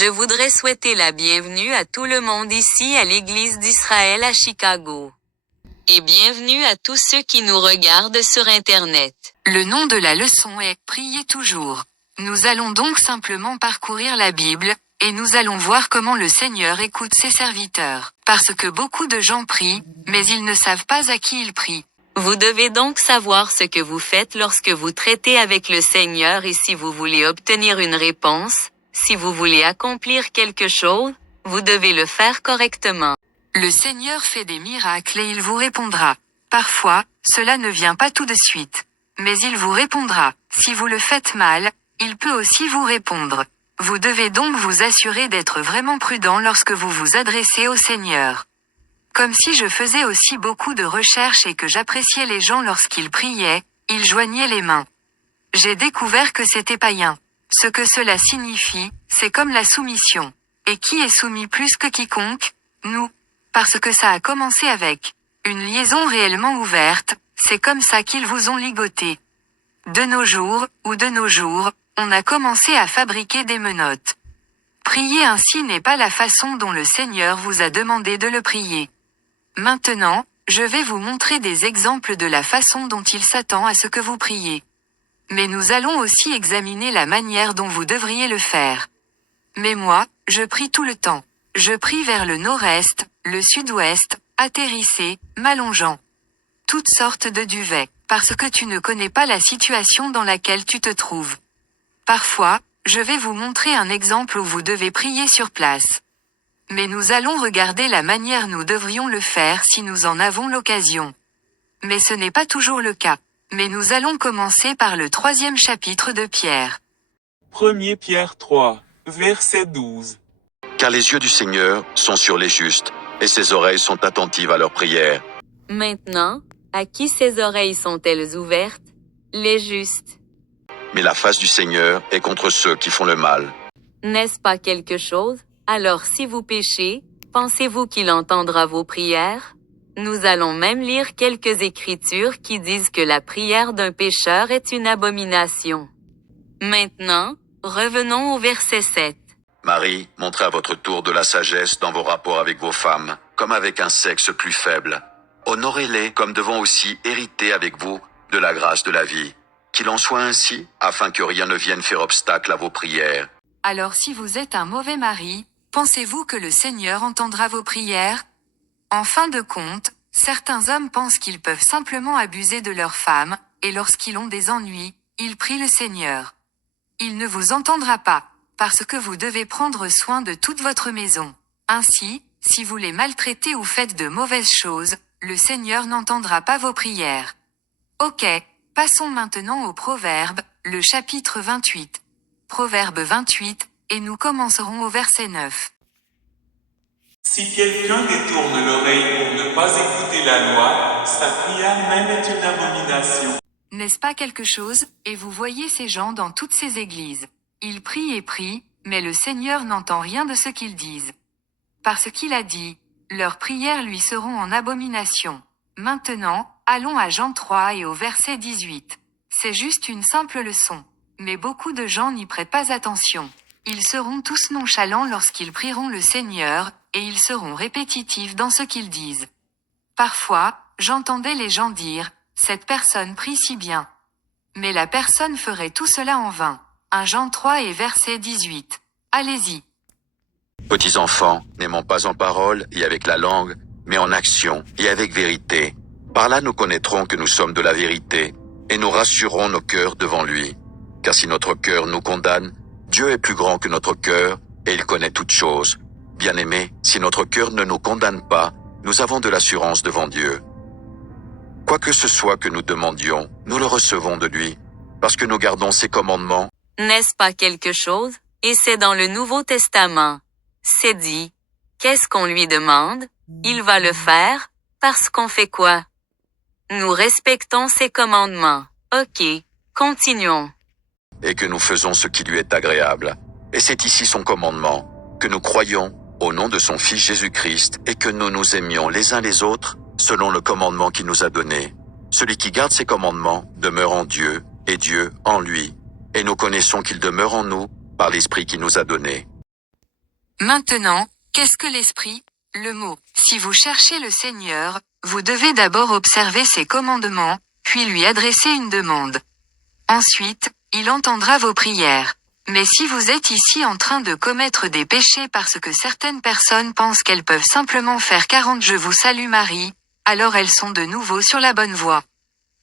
Je voudrais souhaiter la bienvenue à tout le monde ici à l'Église d'Israël à Chicago. Et bienvenue à tous ceux qui nous regardent sur Internet. Le nom de la leçon est « Priez toujours ». Nous allons donc simplement parcourir la Bible, et nous allons voir comment le Seigneur écoute ses serviteurs. Parce que beaucoup de gens prient, mais ils ne savent pas à qui ils prient. Vous devez donc savoir ce que vous faites lorsque vous traitez avec le Seigneur et si vous voulez obtenir une réponse, si vous voulez accomplir quelque chose, vous devez le faire correctement. Le Seigneur fait des miracles et il vous répondra. Parfois, cela ne vient pas tout de suite. Mais il vous répondra. Si vous le faites mal, il peut aussi vous répondre. Vous devez donc vous assurer d'être vraiment prudent lorsque vous vous adressez au Seigneur. Comme si je faisais aussi beaucoup de recherches et que j'appréciais les gens lorsqu'ils priaient, ils joignaient les mains. J'ai découvert que c'était païen. Ce que cela signifie, c'est comme la soumission. Et qui est soumis plus que quiconque? Nous. Parce que ça a commencé avec une liaison réellement ouverte, c'est comme ça qu'ils vous ont ligoté. De nos jours, on a commencé à fabriquer des menottes. Prier ainsi n'est pas la façon dont le Seigneur vous a demandé de le prier. Maintenant, je vais vous montrer des exemples de la façon dont il s'attend à ce que vous priez. Mais nous allons aussi examiner la manière dont vous devriez le faire. Mais moi, je prie tout le temps. Je prie vers le nord-est, le sud-ouest, atterrissé, m'allongeant. Toutes sortes de duvets, parce que tu ne connais pas la situation dans laquelle tu te trouves. Parfois, je vais vous montrer un exemple où vous devez prier sur place. Mais nous allons regarder la manière nous devrions le faire si nous en avons l'occasion. Mais ce n'est pas toujours le cas. Mais nous allons commencer par le 3e chapitre de Pierre. 1 Pierre 3, verset 12. Car les yeux du Seigneur sont sur les justes, et ses oreilles sont attentives à leurs prières. Maintenant, à qui ses oreilles sont-elles ouvertes? Les justes. Mais la face du Seigneur est contre ceux qui font le mal. N'est-ce pas quelque chose? Alors si vous péchez, pensez-vous qu'il entendra vos prières? Nous allons même lire quelques écritures qui disent que la prière d'un pécheur est une abomination. Maintenant, revenons au verset 7. Marie, montrez à votre tour de la sagesse dans vos rapports avec vos femmes, comme avec un sexe plus faible. Honorez-les comme devant aussi hériter avec vous de la grâce de la vie. Qu'il en soit ainsi, afin que rien ne vienne faire obstacle à vos prières. Alors si vous êtes un mauvais mari, pensez-vous que le Seigneur entendra vos prières? En fin de compte, certains hommes pensent qu'ils peuvent simplement abuser de leurs femmes, et lorsqu'ils ont des ennuis, ils prient le Seigneur. Il ne vous entendra pas, parce que vous devez prendre soin de toute votre maison. Ainsi, si vous les maltraitez ou faites de mauvaises choses, le Seigneur n'entendra pas vos prières. Ok, passons maintenant au Proverbe, le chapitre 28. Proverbe 28, et nous commencerons au verset 9. Si quelqu'un détourne l'oreille pour ne pas écouter la loi, sa prière même est une abomination. N'est-ce pas quelque chose? Et vous voyez ces gens dans toutes ces églises. Ils prient et prient, mais le Seigneur n'entend rien de ce qu'ils disent. Parce qu'il a dit, leurs prières lui seront en abomination. Maintenant, allons à Jean 3 et au verset 18. C'est juste une simple leçon. Mais beaucoup de gens n'y prêtent pas attention. Ils seront tous nonchalants lorsqu'ils prieront le Seigneur, et ils seront répétitifs dans ce qu'ils disent. Parfois, j'entendais les gens dire, cette personne prie si bien. Mais la personne ferait tout cela en vain. 1 Jean 3 et verset 18. Allez-y. Petits enfants, n'aimons pas en parole et avec la langue, mais en action et avec vérité. Par là nous connaîtrons que nous sommes de la vérité, et nous rassurerons nos cœurs devant lui. Car si notre cœur nous condamne, Dieu est plus grand que notre cœur, et il connaît toutes choses. Bien-aimés, si notre cœur ne nous condamne pas, nous avons de l'assurance devant Dieu. Quoi que ce soit que nous demandions, nous le recevons de lui, parce que nous gardons ses commandements. N'est-ce pas quelque chose? Et c'est dans le Nouveau Testament. C'est dit. Qu'est-ce qu'on lui demande? Il va le faire, parce qu'on fait quoi? Nous respectons ses commandements. Ok, continuons. Et que nous faisons ce qui lui est agréable. Et c'est ici son commandement, que nous croyons au nom de son Fils Jésus-Christ et que nous nous aimions les uns les autres, selon le commandement qu'il nous a donné. Celui qui garde ses commandements demeure en Dieu, et Dieu en lui. Et nous connaissons qu'il demeure en nous, par l'Esprit qu'il nous a donné. Maintenant, qu'est-ce que l'esprit? Le mot. Si vous cherchez le Seigneur, vous devez d'abord observer ses commandements, puis lui adresser une demande. Ensuite, il entendra vos prières. Mais si vous êtes ici en train de commettre des péchés parce que certaines personnes pensent qu'elles peuvent simplement faire 40 Je vous salue Marie, alors elles sont de nouveau sur la bonne voie.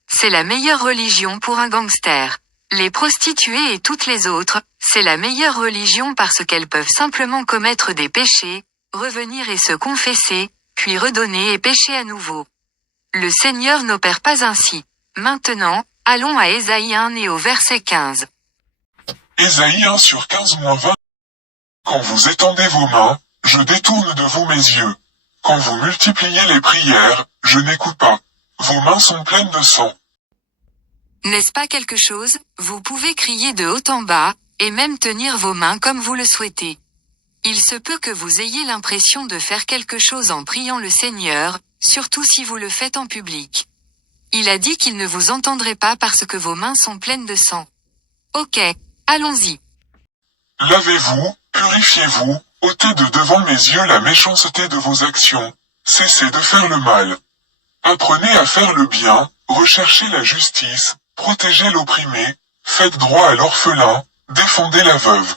C'est la meilleure religion pour un gangster. Les prostituées et toutes les autres, c'est la meilleure religion parce qu'elles peuvent simplement commettre des péchés, revenir et se confesser, puis redonner et pécher à nouveau. Le Seigneur n'opère pas ainsi. Maintenant, allons à Ésaïe 1 et au verset 15. Ésaïe 1 sur 15-20. Quand vous étendez vos mains, je détourne de vous mes yeux. Quand vous multipliez les prières, je n'écoute pas. Vos mains sont pleines de sang. N'est-ce pas quelque chose? Vous pouvez crier de haut en bas, et même tenir vos mains comme vous le souhaitez. Il se peut que vous ayez l'impression de faire quelque chose en priant le Seigneur, surtout si vous le faites en public. Il a dit qu'il ne vous entendrait pas parce que vos mains sont pleines de sang. Ok, allons-y. Lavez-vous, purifiez-vous, ôtez de devant mes yeux la méchanceté de vos actions. Cessez de faire le mal. Apprenez à faire le bien, recherchez la justice, protégez l'opprimé, faites droit à l'orphelin, défendez la veuve.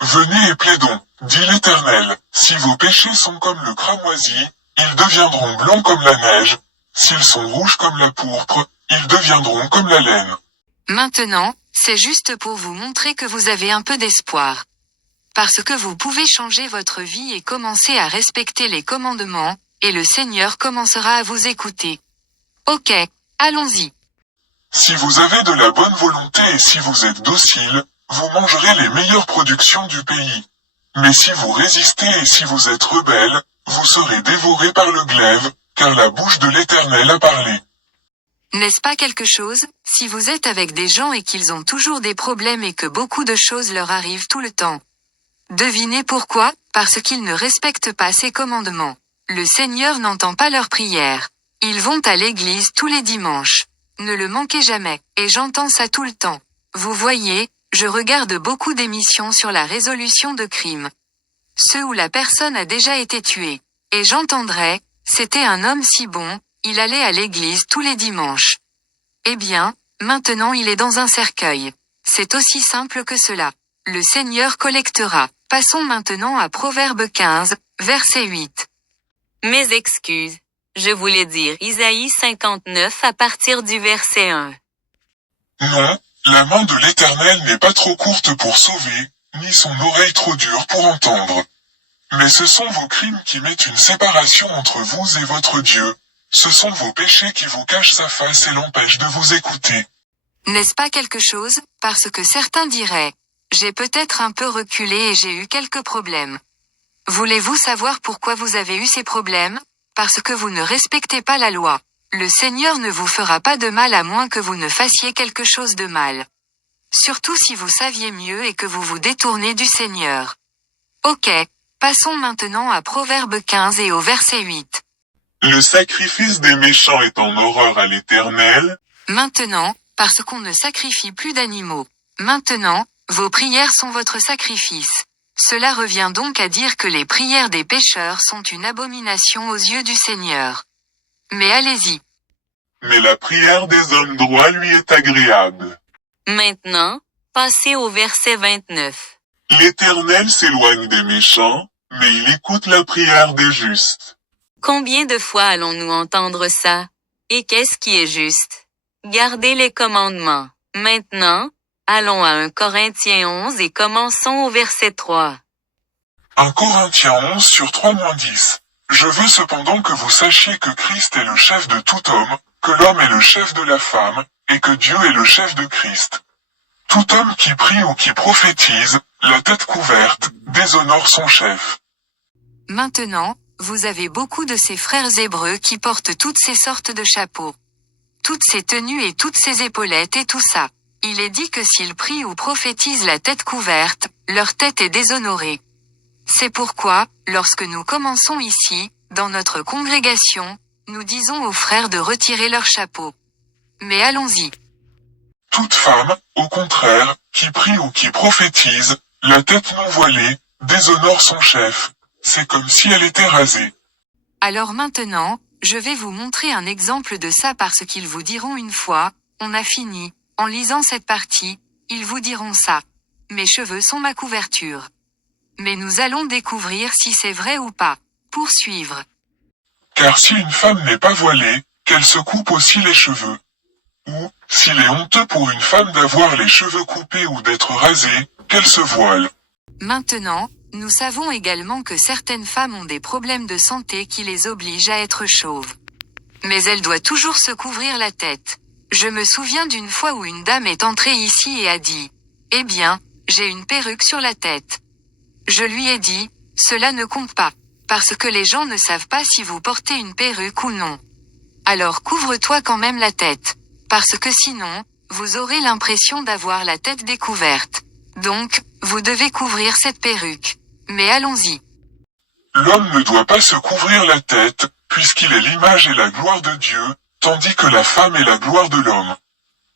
Venez et plaidons, dit l'Éternel, si vos péchés sont comme le cramoisi, ils deviendront blancs comme la neige, s'ils sont rouges comme la pourpre, ils deviendront comme la laine. Maintenant, c'est juste pour vous montrer que vous avez un peu d'espoir. Parce que vous pouvez changer votre vie et commencer à respecter les commandements, et le Seigneur commencera à vous écouter. Ok, allons-y. Si vous avez de la bonne volonté et si vous êtes docile, vous mangerez les meilleures productions du pays. Mais si vous résistez et si vous êtes rebelle, vous serez dévorés par le glaive, car la bouche de l'Éternel a parlé. N'est-ce pas quelque chose, si vous êtes avec des gens et qu'ils ont toujours des problèmes et que beaucoup de choses leur arrivent tout le temps? Devinez pourquoi? Parce qu'ils ne respectent pas ses commandements. Le Seigneur n'entend pas leurs prières. Ils vont à l'église tous les dimanches. Ne le manquez jamais, et j'entends ça tout le temps. Vous voyez, je regarde beaucoup d'émissions sur la résolution de crimes. Ceux où la personne a déjà été tuée. Et j'entendrai, c'était un homme si bon, il allait à l'église tous les dimanches. Eh bien, maintenant il est dans un cercueil. C'est aussi simple que cela. Le Seigneur collectera. Passons maintenant à Proverbe 15, verset 8. Mes excuses. Je voulais dire Isaïe 59 à partir du verset 1. Non, la main de l'Éternel n'est pas trop courte pour sauver, ni son oreille trop dure pour entendre. Mais ce sont vos crimes qui mettent une séparation entre vous et votre Dieu. Ce sont vos péchés qui vous cachent sa face et l'empêchent de vous écouter. N'est-ce pas quelque chose? Parce que certains diraient, j'ai peut-être un peu reculé et j'ai eu quelques problèmes. Voulez-vous savoir pourquoi vous avez eu ces problèmes? Parce que vous ne respectez pas la loi. Le Seigneur ne vous fera pas de mal à moins que vous ne fassiez quelque chose de mal. Surtout si vous saviez mieux et que vous vous détournez du Seigneur. Ok, passons maintenant à Proverbe 15 et au verset 8. Le sacrifice des méchants est en horreur à l'Éternel. Maintenant, parce qu'on ne sacrifie plus d'animaux. Maintenant, vos prières sont votre sacrifice. Cela revient donc à dire que les prières des pécheurs sont une abomination aux yeux du Seigneur. Mais allez-y. Mais la prière des hommes droits lui est agréable. Maintenant, passez au verset 29. L'Éternel s'éloigne des méchants, mais il écoute la prière des justes. Combien de fois allons-nous entendre ça? Et qu'est-ce qui est juste? Gardez les commandements. Maintenant, allons à 1 Corinthiens 11 et commençons au verset 3. 1 Corinthiens 11 sur 3-10. Je veux cependant que vous sachiez que Christ est le chef de tout homme, que l'homme est le chef de la femme, et que Dieu est le chef de Christ. Tout homme qui prie ou qui prophétise, la tête couverte, déshonore son chef. Maintenant, vous avez beaucoup de ces frères hébreux qui portent toutes ces sortes de chapeaux. Toutes ces tenues et toutes ces épaulettes et tout ça. Il est dit que s'ils prient ou prophétisent la tête couverte, leur tête est déshonorée. C'est pourquoi, lorsque nous commençons ici, dans notre congrégation, nous disons aux frères de retirer leur chapeau. Mais allons-y. Toute femme, au contraire, qui prie ou qui prophétise, la tête non voilée, déshonore son chef. C'est comme si elle était rasée. Alors maintenant, je vais vous montrer un exemple de ça parce qu'ils vous diront une fois, on a fini, en lisant cette partie, ils vous diront ça. Mes cheveux sont ma couverture. Mais nous allons découvrir si c'est vrai ou pas. Poursuivre. Car si une femme n'est pas voilée, qu'elle se coupe aussi les cheveux. Ou, s'il est honteux pour une femme d'avoir les cheveux coupés ou d'être rasée, qu'elle se voile. Maintenant, nous savons également que certaines femmes ont des problèmes de santé qui les obligent à être chauves. Mais elle doit toujours se couvrir la tête. Je me souviens d'une fois où une dame est entrée ici et a dit « Eh bien, j'ai une perruque sur la tête. » Je lui ai dit « Cela ne compte pas, parce que les gens ne savent pas si vous portez une perruque ou non. Alors couvre-toi quand même la tête, parce que sinon, vous aurez l'impression d'avoir la tête découverte. Donc, vous devez couvrir cette perruque. Mais allons-y. » L'homme ne doit pas se couvrir la tête, puisqu'il est l'image et la gloire de Dieu, tandis que la femme est la gloire de l'homme.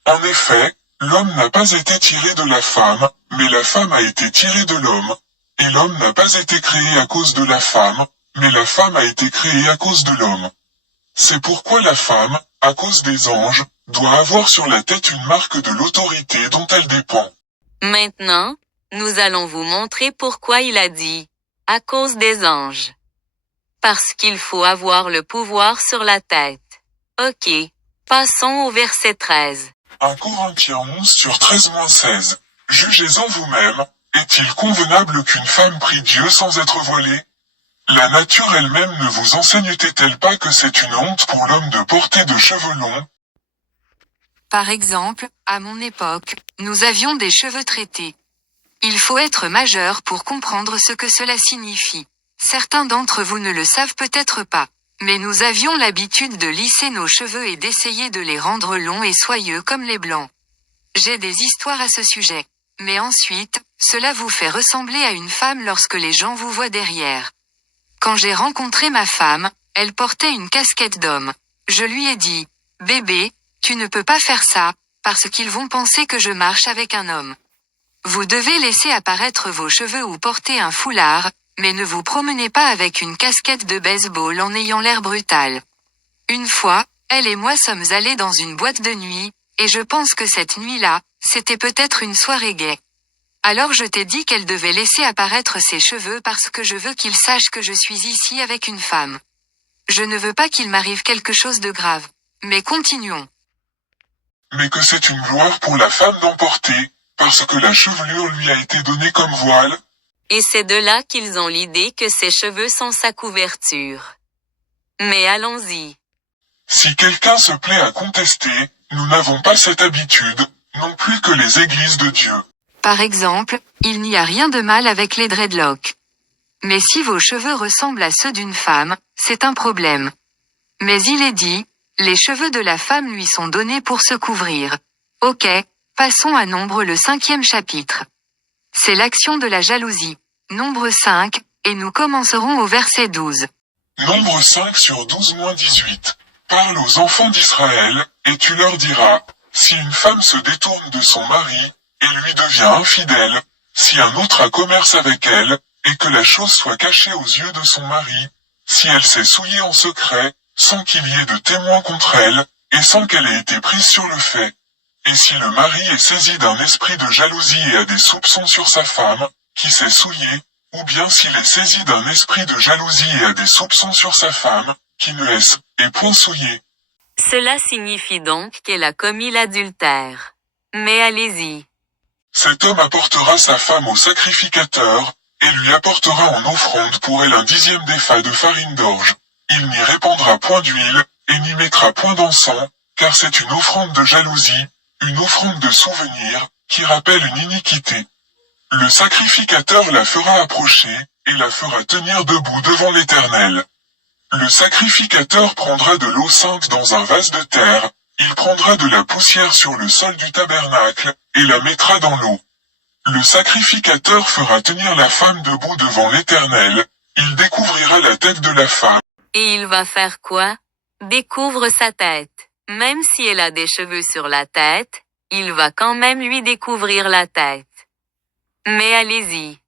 En effet, l'homme n'a pas été tiré de la femme, mais la femme a été tirée de l'homme. Et l'homme n'a pas été créé à cause de la femme, mais la femme a été créée à cause de l'homme. C'est pourquoi la femme, à cause des anges, doit avoir sur la tête une marque de l'autorité dont elle dépend. Maintenant, nous allons vous montrer pourquoi il a dit « à cause des anges ». Parce qu'il faut avoir le pouvoir sur la tête. Ok, passons au verset 13. 1 Corinthiens 11 sur 13-16. Jugez-en vous-même, est-il convenable qu'une femme prie Dieu sans être voilée? La nature elle-même ne vous enseigne-t-elle pas que c'est une honte pour l'homme de porter de cheveux longs? Par exemple, à mon époque, nous avions des cheveux traités. Il faut être majeur pour comprendre ce que cela signifie. Certains d'entre vous ne le savent peut-être pas. Mais nous avions l'habitude de lisser nos cheveux et d'essayer de les rendre longs et soyeux comme les blancs. J'ai des histoires à ce sujet. Mais ensuite, cela vous fait ressembler à une femme lorsque les gens vous voient derrière. Quand j'ai rencontré ma femme, elle portait une casquette d'homme. Je lui ai dit, « Bébé, tu ne peux pas faire ça, parce qu'ils vont penser que je marche avec un homme. Vous devez laisser apparaître vos cheveux ou porter un foulard, mais ne vous promenez pas avec une casquette de baseball en ayant l'air brutal. » Une fois, elle et moi sommes allés dans une boîte de nuit, et je pense que cette nuit-là, c'était peut-être une soirée gay. Alors je t'ai dit qu'elle devait laisser apparaître ses cheveux parce que je veux qu'il sache que je suis ici avec une femme. Je ne veux pas qu'il m'arrive quelque chose de grave. Mais continuons. Mais que c'est une gloire pour la femme d'en porter, parce que la chevelure lui a été donnée comme voile. Et c'est de là qu'ils ont l'idée que ses cheveux sont sa couverture. Mais allons-y. Si quelqu'un se plaît à contester, nous n'avons pas cette habitude, non plus que les églises de Dieu. Par exemple, il n'y a rien de mal avec les dreadlocks. Mais si vos cheveux ressemblent à ceux d'une femme, c'est un problème. Mais il est dit, les cheveux de la femme lui sont donnés pour se couvrir. Ok, passons à Nombre le 5e chapitre. C'est l'action de la jalousie. Nombre 5, et nous commencerons au verset 12. Nombre 5 sur 12-18. Parle aux enfants d'Israël, et tu leur diras, si une femme se détourne de son mari, et lui devient infidèle, si un autre a commerce avec elle, et que la chose soit cachée aux yeux de son mari, si elle s'est souillée en secret, sans qu'il y ait de témoins contre elle, et sans qu'elle ait été prise sur le fait, et si le mari est saisi d'un esprit de jalousie et a des soupçons sur sa femme, qui s'est souillée, ou bien s'il est saisi d'un esprit de jalousie et a des soupçons sur sa femme, qui ne est point souillée. Cela signifie donc qu'elle a commis l'adultère. Mais allez-y. Cet homme apportera sa femme au sacrificateur, et lui apportera en offrande pour elle un 10e d'épha de farine d'orge. Il n'y répandra point d'huile, et n'y mettra point d'encens, car c'est une offrande de jalousie, une offrande de souvenir, qui rappelle une iniquité. Le sacrificateur la fera approcher, et la fera tenir debout devant l'Éternel. Le sacrificateur prendra de l'eau sainte dans un vase de terre, il prendra de la poussière sur le sol du tabernacle, et la mettra dans l'eau. Le sacrificateur fera tenir la femme debout devant l'Éternel, il découvrira la tête de la femme. Et il va faire quoi? Découvre sa tête. Même si elle a des cheveux sur la tête, il va quand même lui découvrir la tête. Mais allez-y.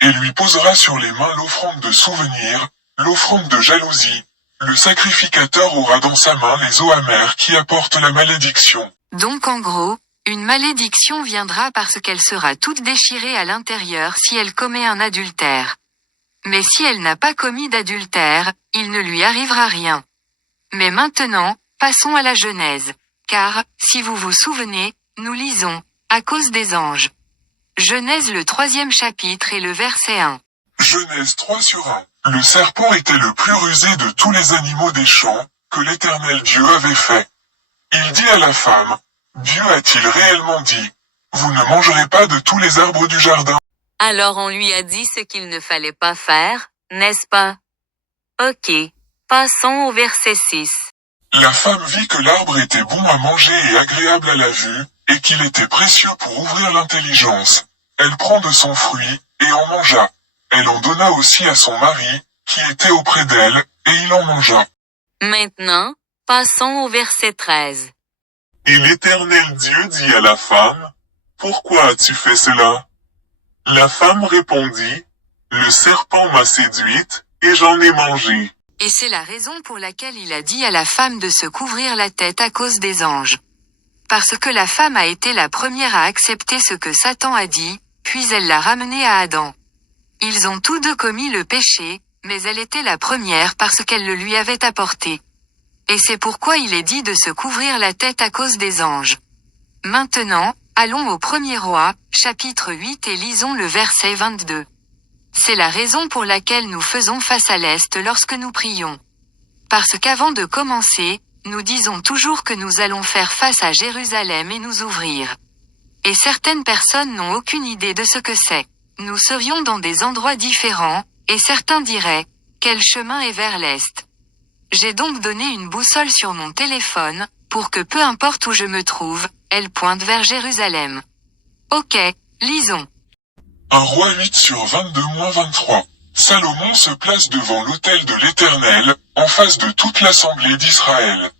et lui posera sur les mains l'offrande de souvenir, l'offrande de jalousie. Le sacrificateur aura dans sa main les eaux amères qui apportent la malédiction. Donc en gros, une malédiction viendra parce qu'elle sera toute déchirée à l'intérieur si elle commet un adultère. Mais si elle n'a pas commis d'adultère, il ne lui arrivera rien. Mais maintenant, passons à la Genèse. Car, si vous vous souvenez, nous lisons, à cause des anges. Genèse le 3e chapitre et le verset 1. Genèse 3/1. Le serpent était le plus rusé de tous les animaux des champs, que l'Éternel Dieu avait fait. Il dit à la femme, Dieu a-t-il réellement dit, vous ne mangerez pas de tous les arbres du jardin? Alors on lui a dit ce qu'il ne fallait pas faire, n'est-ce pas? Ok. Passons au verset 6. La femme vit que l'arbre était bon à manger et agréable à la vue, et qu'il était précieux pour ouvrir l'intelligence. Elle prend de son fruit, et en mangea. Elle en donna aussi à son mari, qui était auprès d'elle, et il en mangea. Maintenant, passons au verset 13. Et l'Éternel Dieu dit à la femme, pourquoi as-tu fait cela? La femme répondit, le serpent m'a séduite, et j'en ai mangé. Et c'est la raison pour laquelle il a dit à la femme de se couvrir la tête à cause des anges. Parce que la femme a été la première à accepter ce que Satan a dit, puis elle l'a ramené à Adam. Ils ont tous deux commis le péché, mais elle était la première parce qu'elle le lui avait apporté. Et c'est pourquoi il est dit de se couvrir la tête à cause des anges. Maintenant, allons au 1er roi, chapitre 8 et lisons le verset 22. C'est la raison pour laquelle nous faisons face à l'Est lorsque nous prions. Parce qu'avant de commencer, nous disons toujours que nous allons faire face à Jérusalem et nous ouvrir. Et certaines personnes n'ont aucune idée de ce que c'est. Nous serions dans des endroits différents, et certains diraient, quel chemin est vers l'Est? J'ai donc donné une boussole sur mon téléphone, pour que peu importe où je me trouve, elle pointe vers Jérusalem. Ok, lisons. 1 Roi 8/22-23. Salomon se place devant l'autel de l'Éternel, en face de toute l'assemblée d'Israël.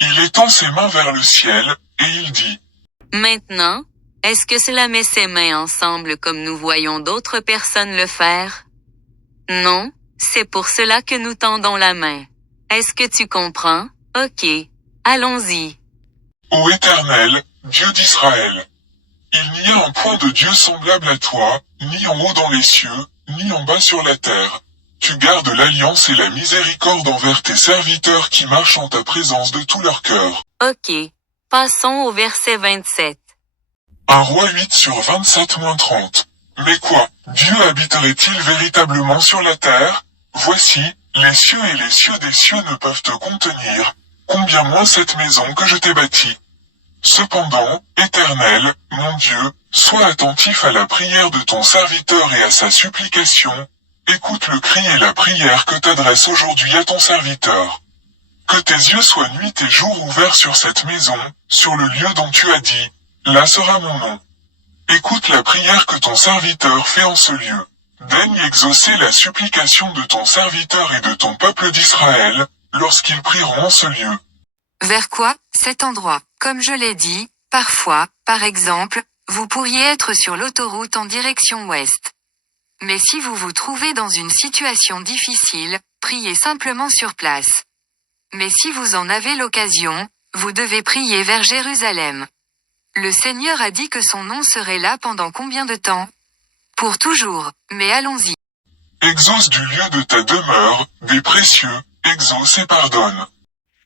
Il étend ses mains vers le ciel, et il dit, Maintenant, est-ce que cela met ses mains ensemble comme nous voyons d'autres personnes le faire? Non, c'est pour cela que nous tendons la main. Est-ce que tu comprends? Ok. Allons-y. Ô Éternel, Dieu d'Israël, il n'y a un point de Dieu semblable à toi, ni en haut dans les cieux, ni en bas sur la terre. Tu gardes l'alliance et la miséricorde envers tes serviteurs qui marchent en ta présence de tout leur cœur. Ok. Passons au verset 27. 1 Roi 8/27-30. Mais quoi, Dieu habiterait-il véritablement sur la terre? Voici, les cieux et les cieux des cieux ne peuvent te contenir, combien moins cette maison que je t'ai bâtie. Cependant, Éternel, mon Dieu, sois attentif à la prière de ton serviteur et à sa supplication. Écoute le cri et la prière que t'adresse aujourd'hui à ton serviteur. Que tes yeux soient nuit et jour ouverts sur cette maison, sur le lieu dont tu as dit, là sera mon nom. Écoute la prière que ton serviteur fait en ce lieu. Daigne exaucer la supplication de ton serviteur et de ton peuple d'Israël, lorsqu'ils prieront en ce lieu. Vers quoi? Cet endroit. Comme je l'ai dit, parfois, par exemple, vous pourriez être sur l'autoroute en direction ouest. Mais si vous vous trouvez dans une situation difficile, priez simplement sur place. Mais si vous en avez l'occasion, vous devez prier vers Jérusalem. Le Seigneur a dit que son nom serait là pendant combien de temps? Pour toujours, mais allons-y. Exauce du lieu de ta demeure, des précieux, exauce et pardonne.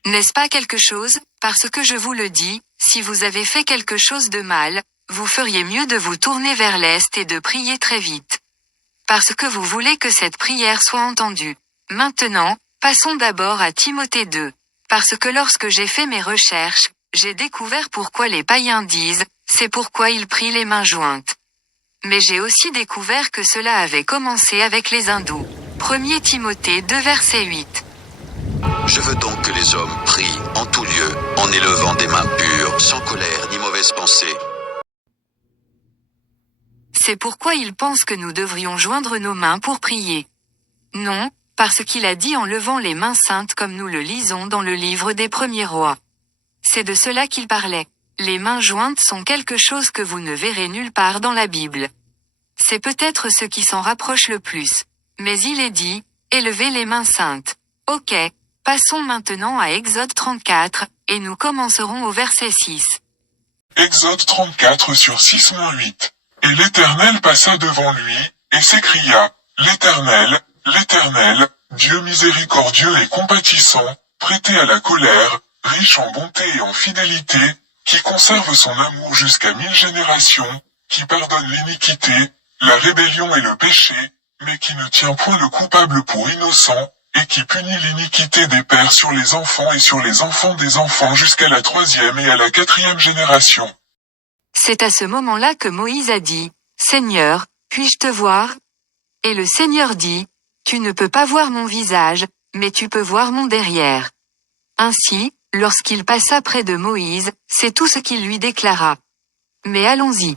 N'est-ce pas quelque chose? Parce que je vous le dis, si vous avez fait quelque chose de mal, vous feriez mieux de vous tourner vers l'Est et de prier très vite. Parce que vous voulez que cette prière soit entendue. Maintenant, passons d'abord à Timothée 2. Parce que lorsque j'ai fait mes recherches, j'ai découvert pourquoi les païens disent, c'est pourquoi ils prient les mains jointes. Mais j'ai aussi découvert que cela avait commencé avec les hindous. 1 Timothée 2 verset 8. Je veux donc que les hommes prient en tout lieu, en élevant des mains pures, sans colère ni mauvaise pensée. C'est pourquoi ils pensent que nous devrions joindre nos mains pour prier. Non, parce qu'il a dit en levant les mains saintes comme nous le lisons dans le livre des premiers rois. C'est de cela qu'il parlait. Les mains jointes sont quelque chose que vous ne verrez nulle part dans la Bible. C'est peut-être ce qui s'en rapproche le plus. Mais il est dit, élevez les mains saintes. Ok, passons maintenant à Exode 34, et nous commencerons au verset 6. Exode 34 sur 6-8. Et l'Éternel passa devant lui, et s'écria, L'Éternel, l'Éternel, Dieu miséricordieux et compatissant, prêté à la colère, riche en bonté et en fidélité, qui conserve son amour jusqu'à 1000 générations, qui pardonne l'iniquité, la rébellion et le péché, mais qui ne tient point le coupable pour innocent, et qui punit l'iniquité des pères sur les enfants et sur les enfants des enfants jusqu'à la 3e et à la 4e génération. C'est à ce moment-là que Moïse a dit, Seigneur, puis-je te voir? Et le Seigneur dit, Tu ne peux pas voir mon visage, mais tu peux voir mon derrière. Ainsi, lorsqu'il passa près de Moïse, c'est tout ce qu'il lui déclara. Mais allons-y.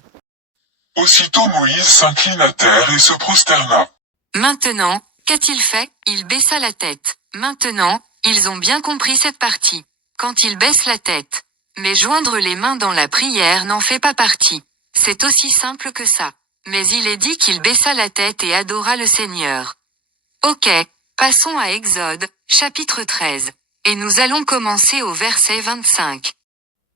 Aussitôt Moïse s'incline à terre et se prosterna. Maintenant, qu'a-t-il fait? Il baissa la tête. Maintenant, ils ont bien compris cette partie. Quand il baisse la tête. Mais joindre les mains dans la prière n'en fait pas partie. C'est aussi simple que ça. Mais il est dit qu'il baissa la tête et adora le Seigneur. Ok, passons à Exode, chapitre 13. Et nous allons commencer au verset 25.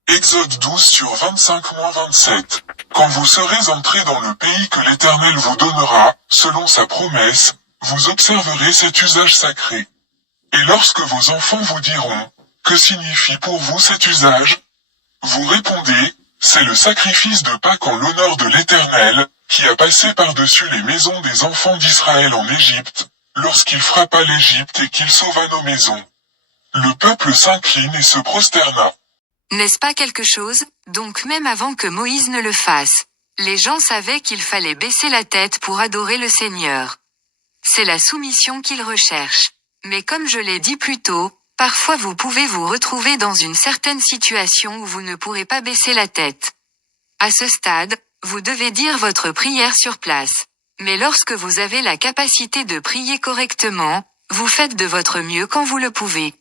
Exode 12 sur 25-27. Quand vous serez entrés dans le pays que l'Éternel vous donnera, selon sa promesse, vous observerez cet usage sacré. Et lorsque vos enfants vous diront, que signifie pour vous cet usage? Vous répondez, c'est le sacrifice de Pâques en l'honneur de l'Éternel, qui a passé par-dessus les maisons des enfants d'Israël en Égypte, lorsqu'il frappa l'Égypte et qu'il sauva nos maisons. Le peuple s'incline et se prosterna. N'est-ce pas quelque chose? Donc même avant que Moïse ne le fasse, les gens savaient qu'il fallait baisser la tête pour adorer le Seigneur. C'est la soumission qu'ils recherchent. Mais comme je l'ai dit plus tôt, parfois vous pouvez vous retrouver dans une certaine situation où vous ne pourrez pas baisser la tête. À ce stade, vous devez dire votre prière sur place. Mais lorsque vous avez la capacité de prier correctement, vous faites de votre mieux quand vous le pouvez.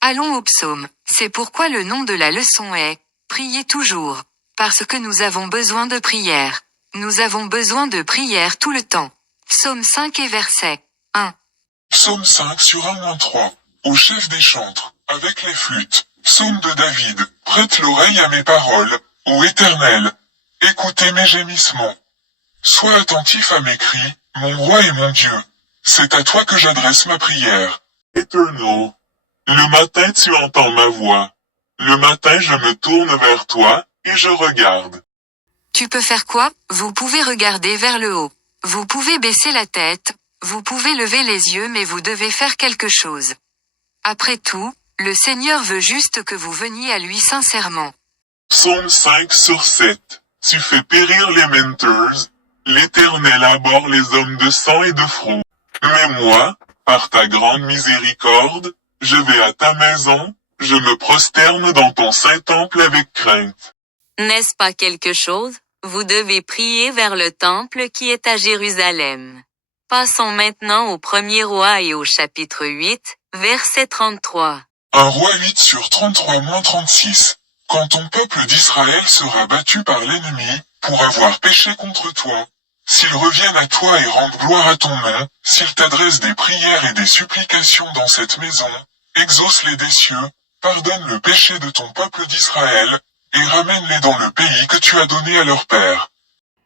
Allons au psaume. C'est pourquoi le nom de la leçon est « Priez toujours ». Parce que nous avons besoin de prière. Nous avons besoin de prière tout le temps. Psaume 5 et verset 1. Psaume 5 sur 1-3. Au chef des chantres, avec les flûtes. Psaume de David. Prête l'oreille à mes paroles, ô Éternel. Écoutez mes gémissements. Sois attentif à mes cris, mon roi et mon Dieu. C'est à toi que j'adresse ma prière. Éternel, le matin tu entends ma voix. Le matin je me tourne vers toi, et je regarde. Tu peux faire quoi? Vous pouvez regarder vers le haut. Vous pouvez baisser la tête, vous pouvez lever les yeux mais vous devez faire quelque chose. Après tout, le Seigneur veut juste que vous veniez à lui sincèrement. Psaume 5 sur 7. Tu fais périr les menteurs. L'Éternel abhorre les hommes de sang et de fraude. Mais moi, par ta grande miséricorde, je vais à ta maison, je me prosterne dans ton saint temple avec crainte. N'est-ce pas quelque chose? Vous devez prier vers le temple qui est à Jérusalem. Passons maintenant au premier roi et au chapitre 8, verset 33. Un roi 8 sur 33-36. Quand ton peuple d'Israël sera battu par l'ennemi, pour avoir péché contre toi, s'ils reviennent à toi et rendent gloire à ton nom, s'ils t'adressent des prières et des supplications dans cette maison, exauce-les des cieux, pardonne le péché de ton peuple d'Israël, et ramène-les dans le pays que tu as donné à leur père.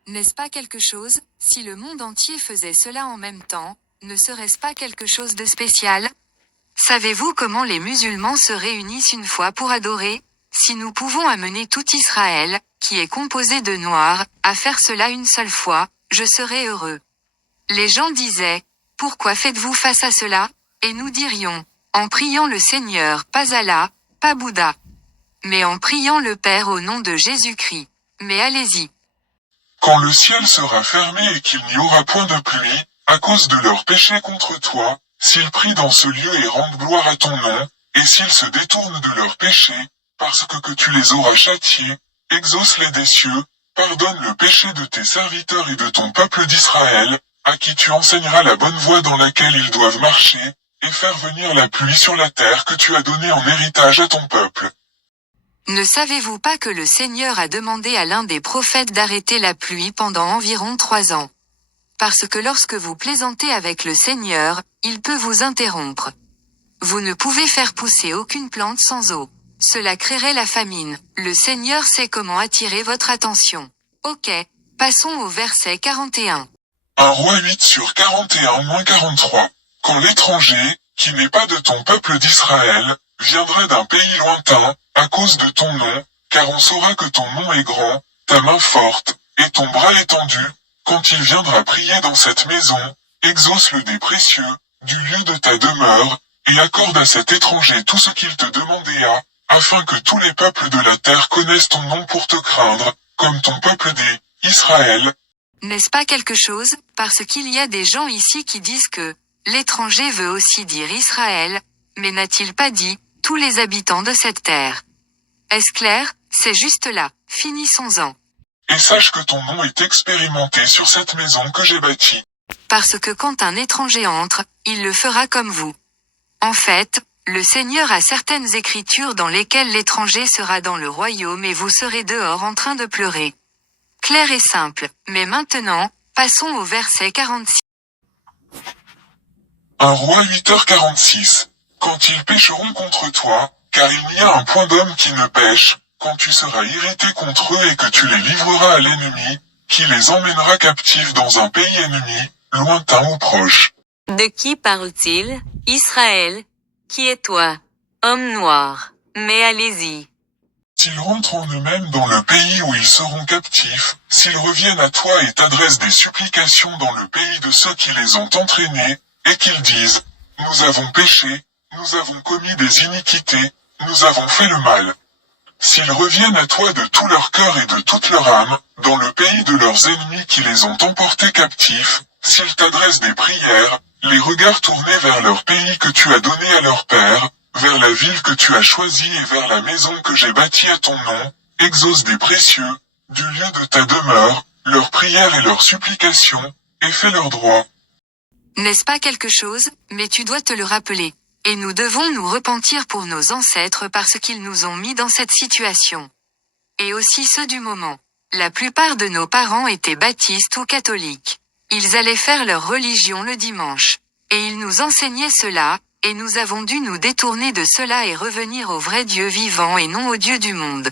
N'est-ce pas quelque chose? Si le monde entier faisait cela en même temps, ne serait-ce pas quelque chose de spécial? Savez-vous comment les musulmans se réunissent une fois pour adorer? Si nous pouvons amener tout Israël, qui est composé de noirs, à faire cela une seule fois, je serais heureux. Les gens disaient, pourquoi faites-vous face à cela? Et nous dirions, en priant le Seigneur, pas Allah, pas Bouddha, mais en priant le Père au nom de Jésus-Christ. Mais allez-y. Quand le ciel sera fermé et qu'il n'y aura point de pluie, à cause de leurs péchés contre toi, s'ils prient dans ce lieu et rendent gloire à ton nom, et s'ils se détournent de leurs péchés, parce que tu les auras châtiés, exauce-les des cieux, pardonne le péché de tes serviteurs et de ton peuple d'Israël, à qui tu enseigneras la bonne voie dans laquelle ils doivent marcher, et faire venir la pluie sur la terre que tu as donnée en héritage à ton peuple. Ne savez-vous pas que le Seigneur a demandé à l'un des prophètes d'arrêter la pluie pendant environ 3 ans? parce que lorsque vous plaisantez avec le Seigneur, il peut vous interrompre. Vous ne pouvez faire pousser aucune plante sans eau. Cela créerait la famine. Le Seigneur sait comment attirer votre attention. Ok, passons au verset 41. 1 Roi 8 sur 41-43. Quand l'étranger, qui n'est pas de ton peuple d'Israël, viendra d'un pays lointain, à cause de ton nom, car on saura que ton nom est grand, ta main forte, et ton bras étendu, quand il viendra prier dans cette maison, exauce-le des précieux, du lieu de ta demeure, et accorde à cet étranger tout ce qu'il te demandera, afin que tous les peuples de la terre connaissent ton nom pour te craindre, comme ton peuple des Israël. N'est-ce pas quelque chose, parce qu'il y a des gens ici qui disent que l'étranger veut aussi dire Israël, mais n'a-t-il pas dit tous les habitants de cette terre? Est-ce clair? C'est juste là, finissons-en. Et sache que ton nom est expérimenté sur cette maison que j'ai bâtie. Parce que quand un étranger entre, il le fera comme vous. En fait, le Seigneur a certaines écritures dans lesquelles l'étranger sera dans le royaume et vous serez dehors en train de pleurer. Clair et simple, mais maintenant, passons au verset 46. 1 Roi 8h46. Quand ils pécheront contre toi, car il n'y a un point d'homme qui ne pêche, quand tu seras irrité contre eux et que tu les livreras à l'ennemi, qui les emmènera captifs dans un pays ennemi, lointain ou proche. De qui parle-t-il? Israël. Qui est toi? Homme noir. Mais allez-y. S'ils rentrent en eux-mêmes dans le pays où ils seront captifs, s'ils reviennent à toi et t'adressent des supplications dans le pays de ceux qui les ont entraînés, et qu'ils disent, nous avons péché, nous avons commis des iniquités, nous avons fait le mal. S'ils reviennent à toi de tout leur cœur et de toute leur âme, dans le pays de leurs ennemis qui les ont emportés captifs, s'ils t'adressent des prières, les regards tournés vers leur pays que tu as donné à leur père, vers la ville que tu as choisie et vers la maison que j'ai bâtie à ton nom, exauce des précieux, du lieu de ta demeure, leurs prières et leurs supplications, et fais leur droit. N'est-ce pas quelque chose? Mais tu dois te le rappeler. Et nous devons nous repentir pour nos ancêtres parce qu'ils nous ont mis dans cette situation. Et aussi ceux du moment. La plupart de nos parents étaient baptistes ou catholiques. Ils allaient faire leur religion le dimanche. Et ils nous enseignaient cela, et nous avons dû nous détourner de cela et revenir au vrai Dieu vivant et non au Dieu du monde.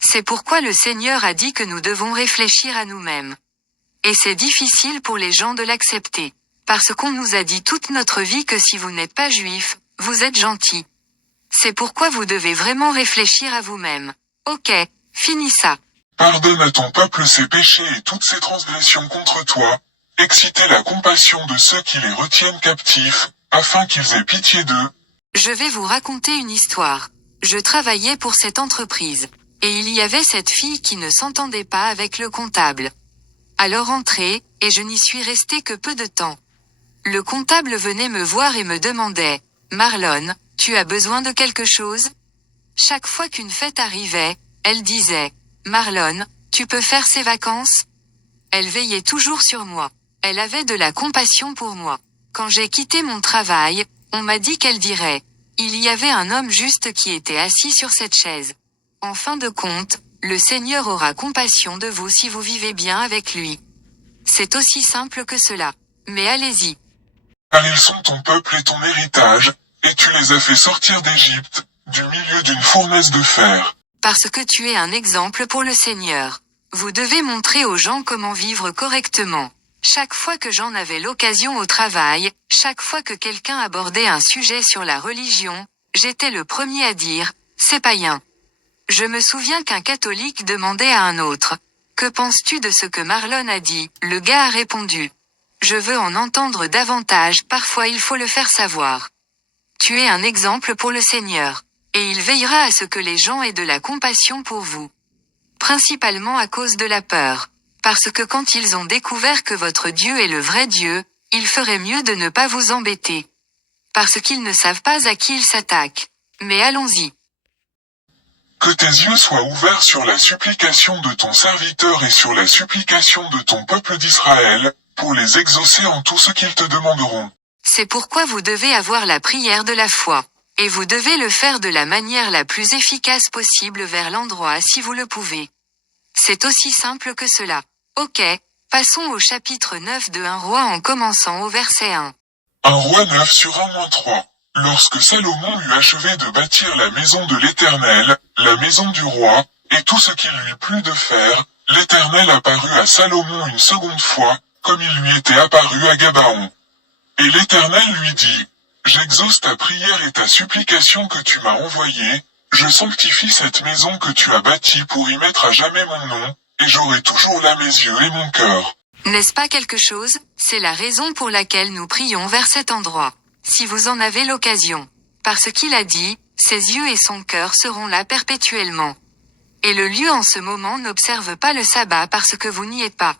C'est pourquoi le Seigneur a dit que nous devons réfléchir à nous-mêmes. Et c'est difficile pour les gens de l'accepter. Parce qu'on nous a dit toute notre vie que si vous n'êtes pas juif, vous êtes gentil. C'est pourquoi vous devez vraiment réfléchir à vous-même. Ok, finis ça. Pardonne à ton peuple ses péchés et toutes ses transgressions contre toi, excitez la compassion de ceux qui les retiennent captifs, afin qu'ils aient pitié d'eux. Je vais vous raconter une histoire. Je travaillais pour cette entreprise. Et il y avait cette fille qui ne s'entendait pas avec le comptable. Alors entrée, et je n'y suis resté que peu de temps. Le comptable venait me voir et me demandait, « Marlon, tu as besoin de quelque chose ?» Chaque fois qu'une fête arrivait, elle disait, « Marlon, tu peux faire ces vacances ?» Elle veillait toujours sur moi. Elle avait de la compassion pour moi. Quand j'ai quitté mon travail, on m'a dit qu'elle dirait, « Il y avait un homme juste qui était assis sur cette chaise. » En fin de compte, le Seigneur aura compassion de vous si vous vivez bien avec lui. C'est aussi simple que cela. Mais allez-y. Car ils sont ton peuple et ton héritage, et tu les as fait sortir d'Égypte, du milieu d'une fournaise de fer. Parce que tu es un exemple pour le Seigneur. Vous devez montrer aux gens comment vivre correctement. Chaque fois que j'en avais l'occasion au travail, chaque fois que quelqu'un abordait un sujet sur la religion, j'étais le premier à dire, c'est païen. Je me souviens qu'un catholique demandait à un autre, que penses-tu de ce que Marlon a dit? Le gars a répondu, je veux en entendre davantage, parfois il faut le faire savoir. Tu es un exemple pour le Seigneur. Et il veillera à ce que les gens aient de la compassion pour vous. Principalement à cause de la peur. Parce que quand ils ont découvert que votre Dieu est le vrai Dieu, il ferait mieux de ne pas vous embêter. Parce qu'ils ne savent pas à qui ils s'attaquent. Mais allons-y. Que tes yeux soient ouverts sur la supplication de ton serviteur et sur la supplication de ton peuple d'Israël, pour les exaucer en tout ce qu'ils te demanderont. C'est pourquoi vous devez avoir la prière de la foi. Et vous devez le faire de la manière la plus efficace possible vers l'endroit si vous le pouvez. C'est aussi simple que cela. Ok, Passons au chapitre 9 de Un roi en commençant au verset 1. Un roi 9 sur 1-3. Lorsque Salomon eut achevé de bâtir la maison de l'Éternel, la maison du roi, et tout ce qu'il lui plut de faire, l'Éternel apparut à Salomon une seconde fois, comme il lui était apparu à Gabaon. Et l'Éternel lui dit, j'exauce ta prière et ta supplication que tu m'as envoyée, je sanctifie cette maison que tu as bâtie pour y mettre à jamais mon nom, et j'aurai toujours là mes yeux et mon cœur. N'est-ce pas quelque chose? C'est la raison pour laquelle nous prions vers cet endroit. Si vous en avez l'occasion. Parce qu'il a dit, ses yeux et son cœur seront là perpétuellement. Et le lieu en ce moment n'observe pas le sabbat parce que vous n'y êtes pas.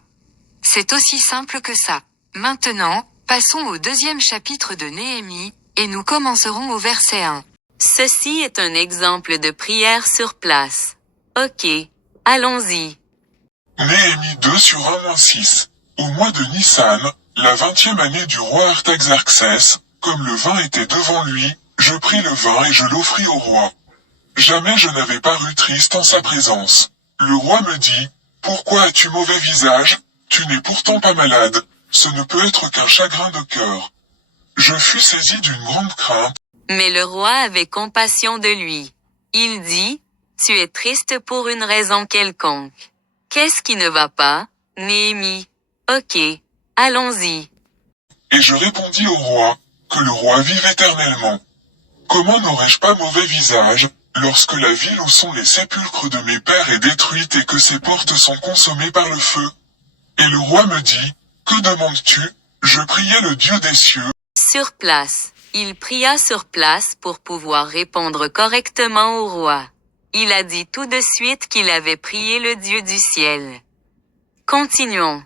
C'est aussi simple que ça. Maintenant, passons au 2e chapitre de Néhémie, et nous commencerons au verset 1. Ceci est un exemple de prière sur place. Ok. Allons-y. Néhémie 2 sur 1-6. Au mois de Nissan, la 20e année du roi Artaxerxès, comme le vin était devant lui, je pris le vin et je l'offris au roi. Jamais je n'avais paru triste en sa présence. Le roi me dit, pourquoi as-tu mauvais visage? Tu n'es pourtant pas malade, ce ne peut être qu'un chagrin de cœur. Je fus saisi d'une grande crainte. Mais le roi avait compassion de lui. Il dit, tu es triste pour une raison quelconque. Qu'est-ce qui ne va pas, Néhémie? Ok, allons-y. Et je répondis au roi, que le roi vive éternellement. Comment n'aurais-je pas mauvais visage, lorsque la ville où sont les sépulcres de mes pères est détruite et que ses portes sont consommées par le feu? Et le roi me dit, que demandes-tu? Je priais le Dieu des cieux. Sur place. Il pria sur place pour pouvoir répondre correctement au roi. Il a dit tout de suite qu'il avait prié le Dieu du ciel. Continuons.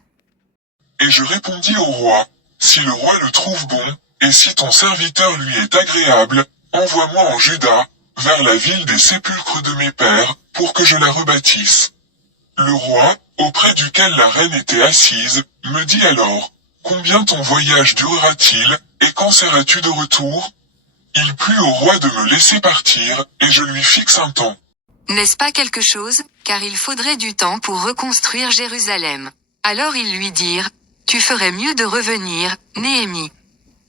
Et je répondis au roi, si le roi le trouve bon, et si ton serviteur lui est agréable, envoie-moi en Juda, vers la ville des sépulcres de mes pères, pour que je la rebâtisse. Le roi, auprès duquel la reine était assise, me dit alors, combien ton voyage durera-t-il, et quand seras-tu de retour? Il plut au roi de me laisser partir, et je lui fixe un temps. N'est-ce pas quelque chose, car il faudrait du temps pour reconstruire Jérusalem. Alors ils lui dirent, tu ferais mieux de revenir, Néhémie.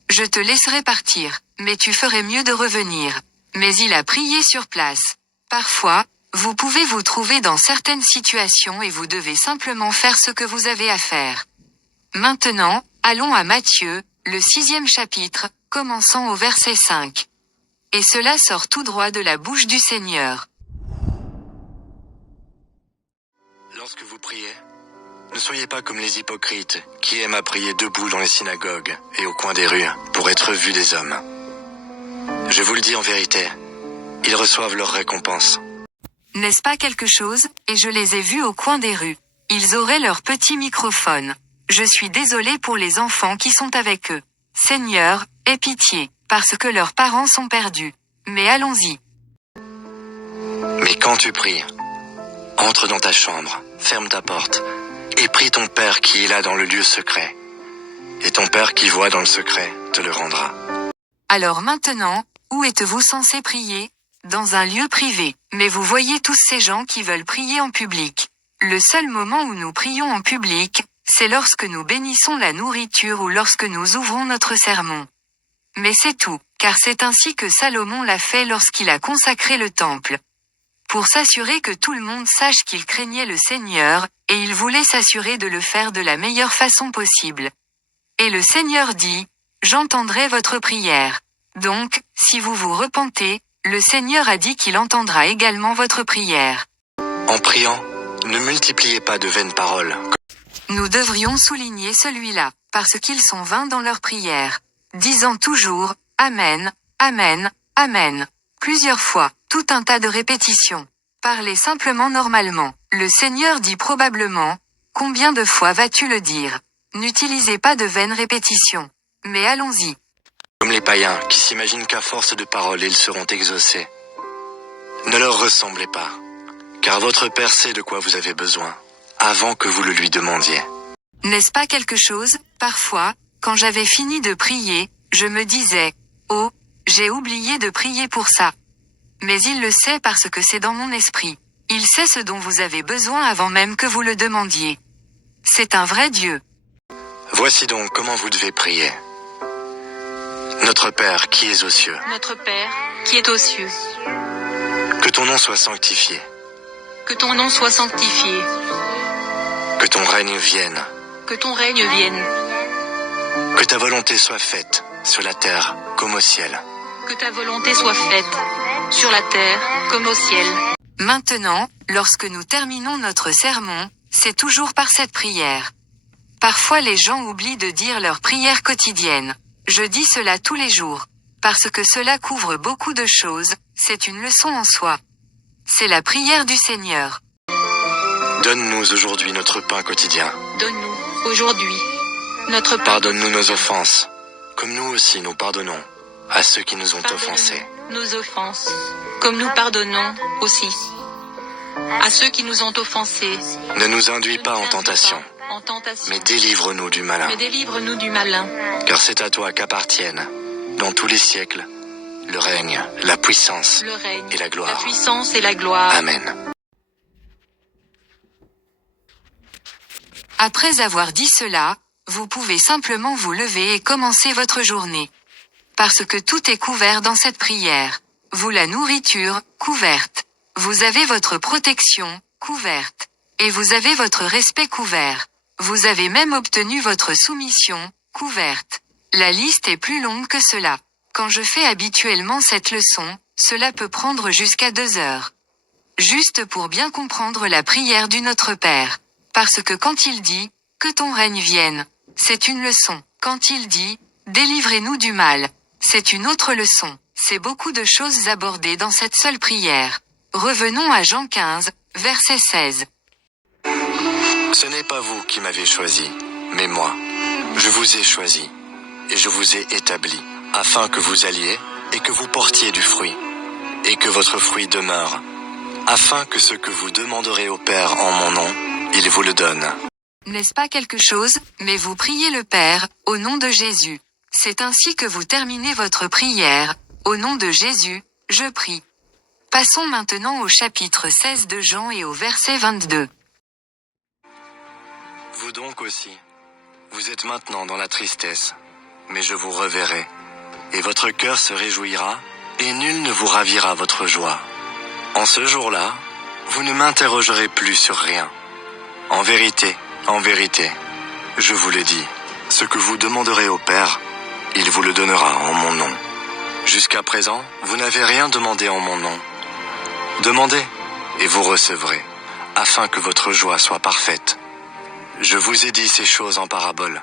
Je te laisserai partir, mais tu ferais mieux de revenir. Mais il a prié sur place. Parfois, vous pouvez vous trouver dans certaines situations et vous devez simplement faire ce que vous avez à faire. Maintenant, allons à Matthieu, le 6e chapitre, commençant au verset 5. Et cela sort tout droit de la bouche du Seigneur. Lorsque vous priez, ne soyez pas comme les hypocrites, qui aiment à prier debout dans les synagogues et au coin des rues, pour être vus des hommes. Je vous le dis en vérité, ils reçoivent leur récompense. N'est-ce pas quelque chose, et je les ai vus au coin des rues. Ils auraient leur petit microphone. Je suis désolé pour les enfants qui sont avec eux. Seigneur, aie pitié, parce que leurs parents sont perdus. Mais allons-y. Mais quand tu pries, entre dans ta chambre, ferme ta porte, et prie ton Père qui est là dans le lieu secret. Et ton Père qui voit dans le secret te le rendra. Alors maintenant, où êtes-vous censé prier? Dans un lieu privé. Mais vous voyez tous ces gens qui veulent prier en public. Le seul moment où nous prions en public, c'est lorsque nous bénissons la nourriture ou lorsque nous ouvrons notre sermon. Mais c'est tout, car c'est ainsi que Salomon l'a fait lorsqu'il a consacré le temple. Pour s'assurer que tout le monde sache qu'il craignait le Seigneur, et il voulait s'assurer de le faire de la meilleure façon possible. Et le Seigneur dit, « J'entendrai votre prière. » Donc, si vous vous repentez, le Seigneur a dit qu'il entendra également votre prière. En priant, ne multipliez pas de vaines paroles. Nous devrions souligner celui-là, parce qu'ils sont vains dans leur prière, disant toujours « Amen, Amen, Amen », plusieurs fois, tout un tas de répétitions. Parlez simplement normalement. Le Seigneur dit probablement « Combien de fois vas-tu le dire ?» N'utilisez pas de vaines répétitions. Mais allons-y. Comme les païens qui s'imaginent qu'à force de paroles ils seront exaucés. Ne leur ressemblez pas, car votre Père sait de quoi vous avez besoin, avant que vous le lui demandiez. N'est-ce pas quelque chose? Parfois, quand j'avais fini de prier, je me disais « Oh, j'ai oublié de prier pour ça. » Mais il le sait parce que c'est dans mon esprit. Il sait ce dont vous avez besoin avant même que vous le demandiez. C'est un vrai Dieu. Voici donc comment vous devez prier. Notre Père qui es aux cieux, Notre Père, qui est aux cieux, que ton nom soit sanctifié, que ton nom soit sanctifié, que ton règne vienne, que ton règne vienne, que ta volonté soit faite sur la terre comme au ciel. que ta volonté soit faite, sur la terre, comme au ciel. Maintenant, lorsque nous terminons notre sermon, c'est toujours par cette prière. Parfois les gens oublient de dire leur prière quotidienne. Je dis cela tous les jours. Parce que cela couvre beaucoup de choses, c'est une leçon en soi. C'est la prière du Seigneur. Donne-nous aujourd'hui notre pain quotidien. Donne-nous, aujourd'hui, notre pain. Pardonne-nous nos offenses, comme nous aussi nous pardonnons à ceux qui nous ont offensés. Nos offenses, comme nous pardonnons aussi à ceux qui nous ont offensés. Ne nous induis pas en tentation, mais délivre-nous du malin. Mais délivre-nous du malin. Car c'est à toi qu'appartiennent, dans tous les siècles, le règne, la puissance Le règne, et la gloire. la puissance et la gloire. Amen. Après avoir dit cela, vous pouvez simplement vous lever et commencer votre journée. Parce que tout est couvert dans cette prière. Vous la nourriture, couverte. Vous avez votre protection, couverte. Et vous avez votre respect couvert. Vous avez même obtenu votre soumission, couverte. La liste est plus longue que cela. Quand je fais habituellement cette leçon, cela peut prendre jusqu'à 2 heures. Juste pour bien comprendre la prière du Notre Père. Parce que quand il dit, que ton règne vienne, c'est une leçon. Quand il dit, délivrez-nous du mal, c'est une autre leçon. C'est beaucoup de choses abordées dans cette seule prière. Revenons à Jean 15, verset 16. Ce n'est pas vous qui m'avez choisi, mais moi. Je vous ai choisi, et je vous ai établi, afin que vous alliez, et que vous portiez du fruit, et que votre fruit demeure, afin que ce que vous demanderez au Père en mon nom, il vous le donne. N'est-ce pas quelque chose? Mais vous priez le Père, au nom de Jésus. C'est ainsi que vous terminez votre prière. Au nom de Jésus, je prie. Passons maintenant au chapitre 16 de Jean et au verset 22. Vous donc aussi, vous êtes maintenant dans la tristesse, mais je vous reverrai, et votre cœur se réjouira, et nul ne vous ravira votre joie. En ce jour-là, vous ne m'interrogerez plus sur rien. En vérité, je vous le dis, ce que vous demanderez au Père, il vous le donnera en mon nom. Jusqu'à présent, vous n'avez rien demandé en mon nom. Demandez, et vous recevrez, afin que votre joie soit parfaite. Je vous ai dit ces choses en parabole.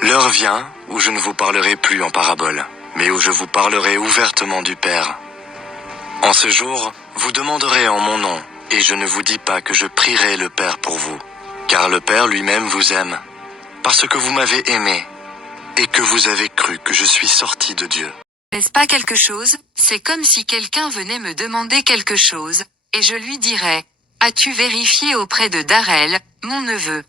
L'heure vient où je ne vous parlerai plus en parabole, mais où je vous parlerai ouvertement du Père. En ce jour, vous demanderez en mon nom, et je ne vous dis pas que je prierai le Père pour vous, car le Père lui-même vous aime, parce que vous m'avez aimé, et que vous avez cru que je suis sorti de Dieu. N'est-ce pas quelque chose? C'est comme si quelqu'un venait me demander quelque chose, et je lui dirais, as-tu vérifié auprès de Darrell, mon neveu?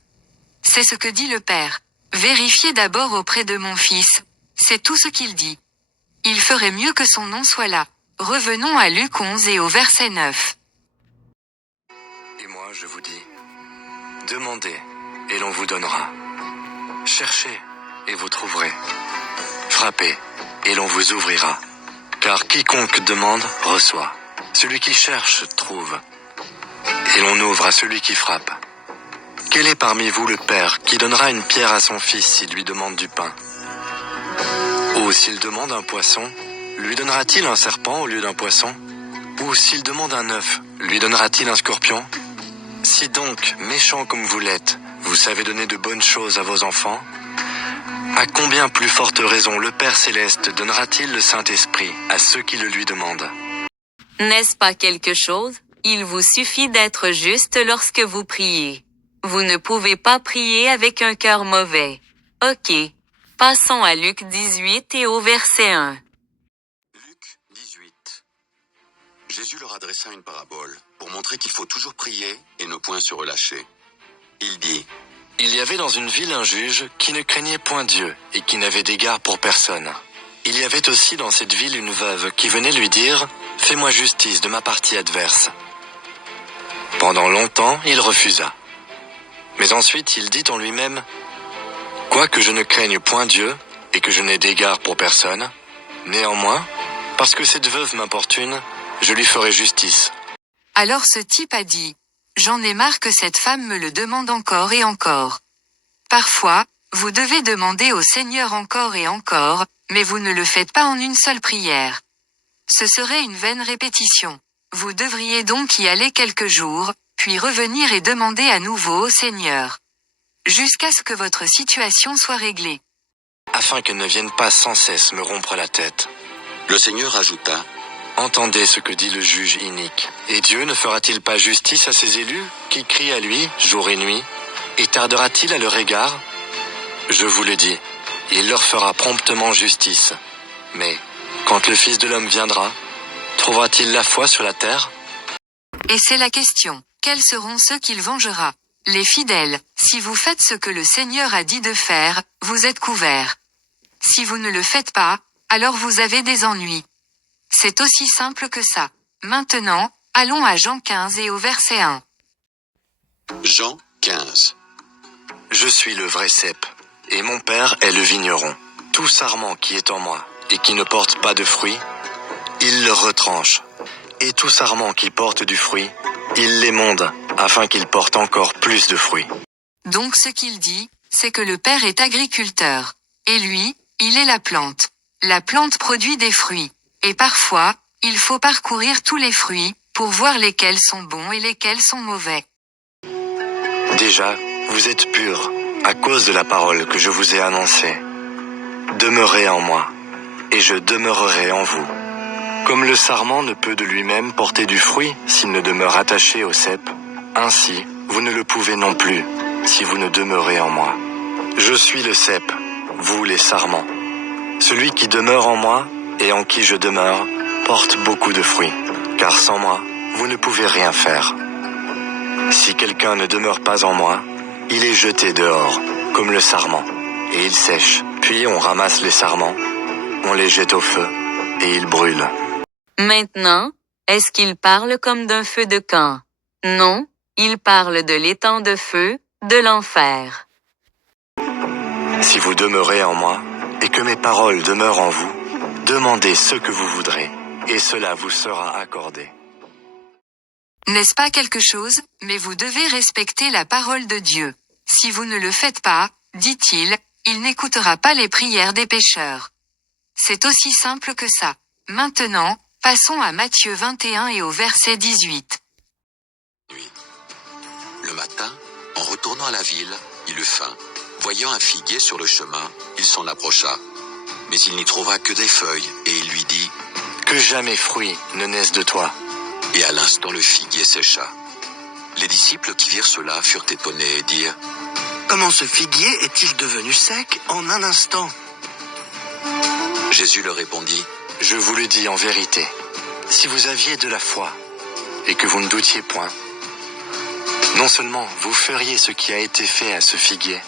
C'est ce que dit le Père. Vérifiez d'abord auprès de mon fils. C'est tout ce qu'il dit. Il ferait mieux que son nom soit là. Revenons à Luc 11 et au verset 9. Et moi je vous dis, demandez, et l'on vous donnera. Cherchez, et vous trouverez. Frappez, et l'on vous ouvrira. Car quiconque demande, reçoit. Celui qui cherche, trouve. Et l'on ouvre à celui qui frappe. Quel est parmi vous le père qui donnera une pierre à son fils s'il lui demande du pain? Ou s'il demande un poisson, lui donnera-t-il un serpent au lieu d'un poisson? Ou s'il demande un œuf, lui donnera-t-il un scorpion? Si donc, méchants comme vous l'êtes, vous savez donner de bonnes choses à vos enfants, à combien plus forte raison le Père Céleste donnera-t-il le Saint-Esprit à ceux qui le lui demandent? N'est-ce pas quelque chose? Il vous suffit d'être juste lorsque vous priez. Vous ne pouvez pas prier avec un cœur mauvais. Ok. Passons à Luc 18 et au verset 1. Luc 18. Jésus leur adressa une parabole pour montrer qu'il faut toujours prier et ne point se relâcher. Il dit: Il y avait dans une ville un juge qui ne craignait point Dieu et qui n'avait d'égard pour personne. Il y avait aussi dans cette ville une veuve qui venait lui dire: Fais-moi justice de ma partie adverse. Pendant longtemps, il refusa. Mais ensuite il dit en lui-même, « Quoique je ne craigne point Dieu, et que je n'ai d'égard pour personne, néanmoins, parce que cette veuve m'importune, je lui ferai justice. » Alors ce type a dit, j'en ai marre que cette femme me le demande encore et encore. Parfois, vous devez demander au Seigneur encore et encore, mais vous ne le faites pas en une seule prière. Ce serait une vaine répétition. Vous devriez donc y aller quelques jours, puis revenir et demander à nouveau au Seigneur. Jusqu'à ce que votre situation soit réglée. Afin qu'elle ne vienne pas sans cesse me rompre la tête. Le Seigneur ajouta, Entendez ce que dit le juge inique. Et Dieu ne fera-t-il pas justice à ses élus, qui crient à lui, jour et nuit? Et tardera-t-il à leur égard? Je vous le dis, il leur fera promptement justice. Mais, quand le Fils de l'homme viendra, trouvera-t-il la foi sur la terre? Et c'est la question. Quels seront ceux qu'il vengera? Les fidèles, si vous faites ce que le Seigneur a dit de faire, vous êtes couverts. Si vous ne le faites pas, alors vous avez des ennuis. C'est aussi simple que ça. Maintenant, allons à Jean 15 et au verset 1. Jean 15. Je suis le vrai cep, et mon Père est le vigneron. Tout sarment qui est en moi, et qui ne porte pas de fruit, il le retranche. Et tout sarment qui porte du fruit, il l'émonde, afin qu'il porte encore plus de fruits. Donc ce qu'il dit, c'est que le Père est agriculteur. Et lui, il est la plante. La plante produit des fruits. Et parfois, il faut parcourir tous les fruits, pour voir lesquels sont bons et lesquels sont mauvais. Déjà, vous êtes purs, à cause de la parole que je vous ai annoncée. Demeurez en moi, et je demeurerai en vous. Comme le sarment ne peut de lui-même porter du fruit s'il ne demeure attaché au cep, ainsi, vous ne le pouvez non plus, si vous ne demeurez en moi. Je suis le cep, vous les sarments. Celui qui demeure en moi, et en qui je demeure, porte beaucoup de fruits, car sans moi, vous ne pouvez rien faire. Si quelqu'un ne demeure pas en moi, il est jeté dehors, comme le sarment, et il sèche. Puis on ramasse les sarments, on les jette au feu, et ils brûlent. Maintenant, est-ce qu'il parle comme d'un feu de camp? Non, il parle de l'étang de feu, de l'enfer. Si vous demeurez en moi, et que mes paroles demeurent en vous, demandez ce que vous voudrez, et cela vous sera accordé. N'est-ce pas quelque chose? Mais vous devez respecter la parole de Dieu. Si vous ne le faites pas, dit-il, il n'écoutera pas les prières des pécheurs. C'est aussi simple que ça. Maintenant, passons à Matthieu 21 et au verset 18. Le matin, en retournant à la ville, il eut faim. Voyant un figuier sur le chemin, il s'en approcha. Mais il n'y trouva que des feuilles, et il lui dit, « Que jamais fruit ne naisse de toi. » Et à l'instant le figuier sécha. Les disciples qui virent cela furent étonnés et dirent, « Comment ce figuier est-il devenu sec en un instant ?» Jésus leur répondit, « Je vous le dis en vérité, si vous aviez de la foi, et que vous ne doutiez point, non seulement vous feriez ce qui a été fait à ce figuier,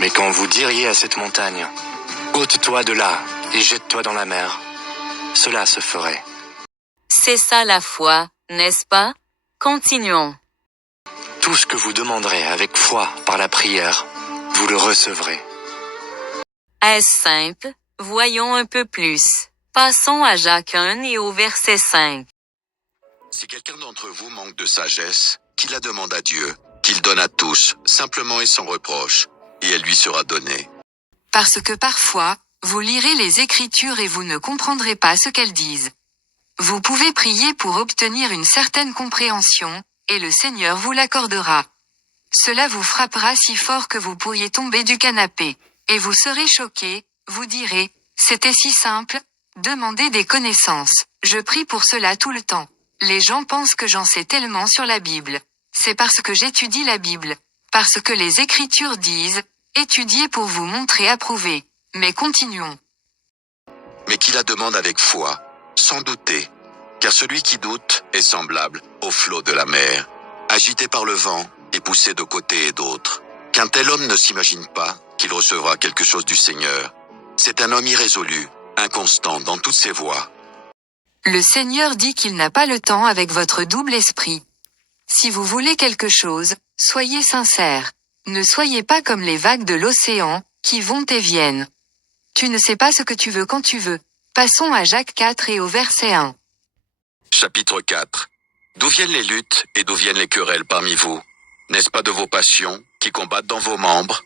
mais quand vous diriez à cette montagne, « Ôte-toi de là et jette-toi dans la mer », cela se ferait. C'est ça la foi, n'est-ce pas? Continuons. Tout ce que vous demanderez avec foi par la prière, vous le recevrez. Est-ce simple? Voyons un peu plus. Passons à Jacques 1 et au verset 5. Si quelqu'un d'entre vous manque de sagesse, qu'il la demande à Dieu, qu'il donne à tous, simplement et sans reproche, et elle lui sera donnée. Parce que parfois, vous lirez les Écritures et vous ne comprendrez pas ce qu'elles disent. Vous pouvez prier pour obtenir une certaine compréhension, et le Seigneur vous l'accordera. Cela vous frappera si fort que vous pourriez tomber du canapé. Et vous serez choqué, vous direz, c'était si simple, demandez des connaissances. Je prie pour cela tout le temps. Les gens pensent que j'en sais tellement sur la Bible. C'est parce que j'étudie la Bible. Parce que les Écritures disent, étudiez pour vous montrer approuvé. Mais continuons. Mais qui la demande avec foi, sans douter, car celui qui doute est semblable au flot de la mer, agité par le vent et poussé de côté et d'autre. Qu'un tel homme ne s'imagine pas qu'il recevra quelque chose du Seigneur. C'est un homme irrésolu, inconstant dans toutes ses voies. Le Seigneur dit qu'il n'a pas le temps avec votre double esprit. Si vous voulez quelque chose, soyez sincère. Ne soyez pas comme les vagues de l'océan, qui vont et viennent. Tu ne sais pas ce que tu veux quand tu veux. Passons à Jacques 4 et au verset 1. Chapitre 4. D'où viennent les luttes et d'où viennent les querelles parmi vous? N'est-ce pas de vos passions qui combattent dans vos membres?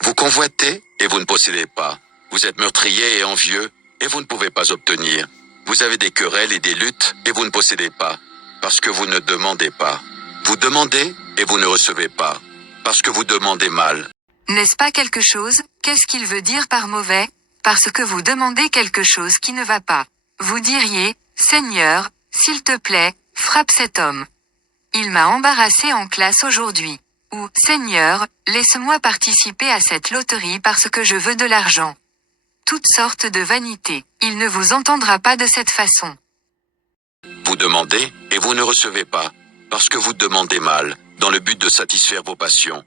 Vous convoitez et vous ne possédez pas. Vous êtes meurtrier et envieux et vous ne pouvez pas obtenir. Vous avez des querelles et des luttes et vous ne possédez pas, parce que vous ne demandez pas. Vous demandez et vous ne recevez pas, parce que vous demandez mal. N'est-ce pas quelque chose? Qu'est-ce qu'il veut dire par mauvais? Parce que vous demandez quelque chose qui ne va pas. Vous diriez, Seigneur, s'il te plaît, frappe cet homme. Il m'a embarrassé en classe aujourd'hui. Ou, Seigneur, laisse-moi participer à cette loterie parce que je veux de l'argent. Toutes sortes de vanités. Il ne vous entendra pas de cette façon. Vous demandez et vous ne recevez pas, parce que vous demandez mal, dans le but de satisfaire vos passions.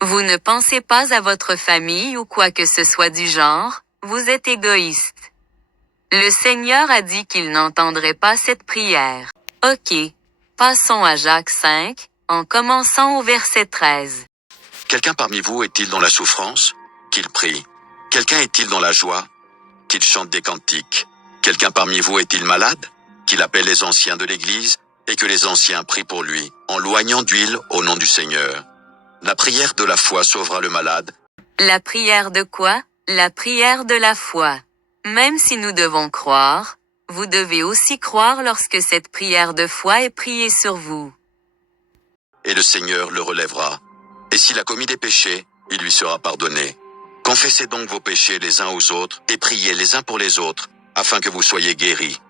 Vous ne pensez pas à votre famille ou quoi que ce soit du genre, vous êtes égoïste. Le Seigneur a dit qu'il n'entendrait pas cette prière. Ok. Passons à Jacques 5, en commençant au verset 13. Quelqu'un parmi vous est-il dans la souffrance? Qu'il prie. Quelqu'un est-il dans la joie? Qu'il chante des cantiques. Quelqu'un parmi vous est-il malade? Qu'il appelle les anciens de l'Église, et que les anciens prient pour lui, en loignant d'huile au nom du Seigneur. La prière de la foi sauvera le malade. La prière de quoi? La prière de la foi. Même si nous devons croire, vous devez aussi croire lorsque cette prière de foi est priée sur vous. Et le Seigneur le relèvera. Et s'il a commis des péchés, il lui sera pardonné. Confessez donc vos péchés les uns aux autres, et priez les uns pour les autres, afin que vous soyez guéris.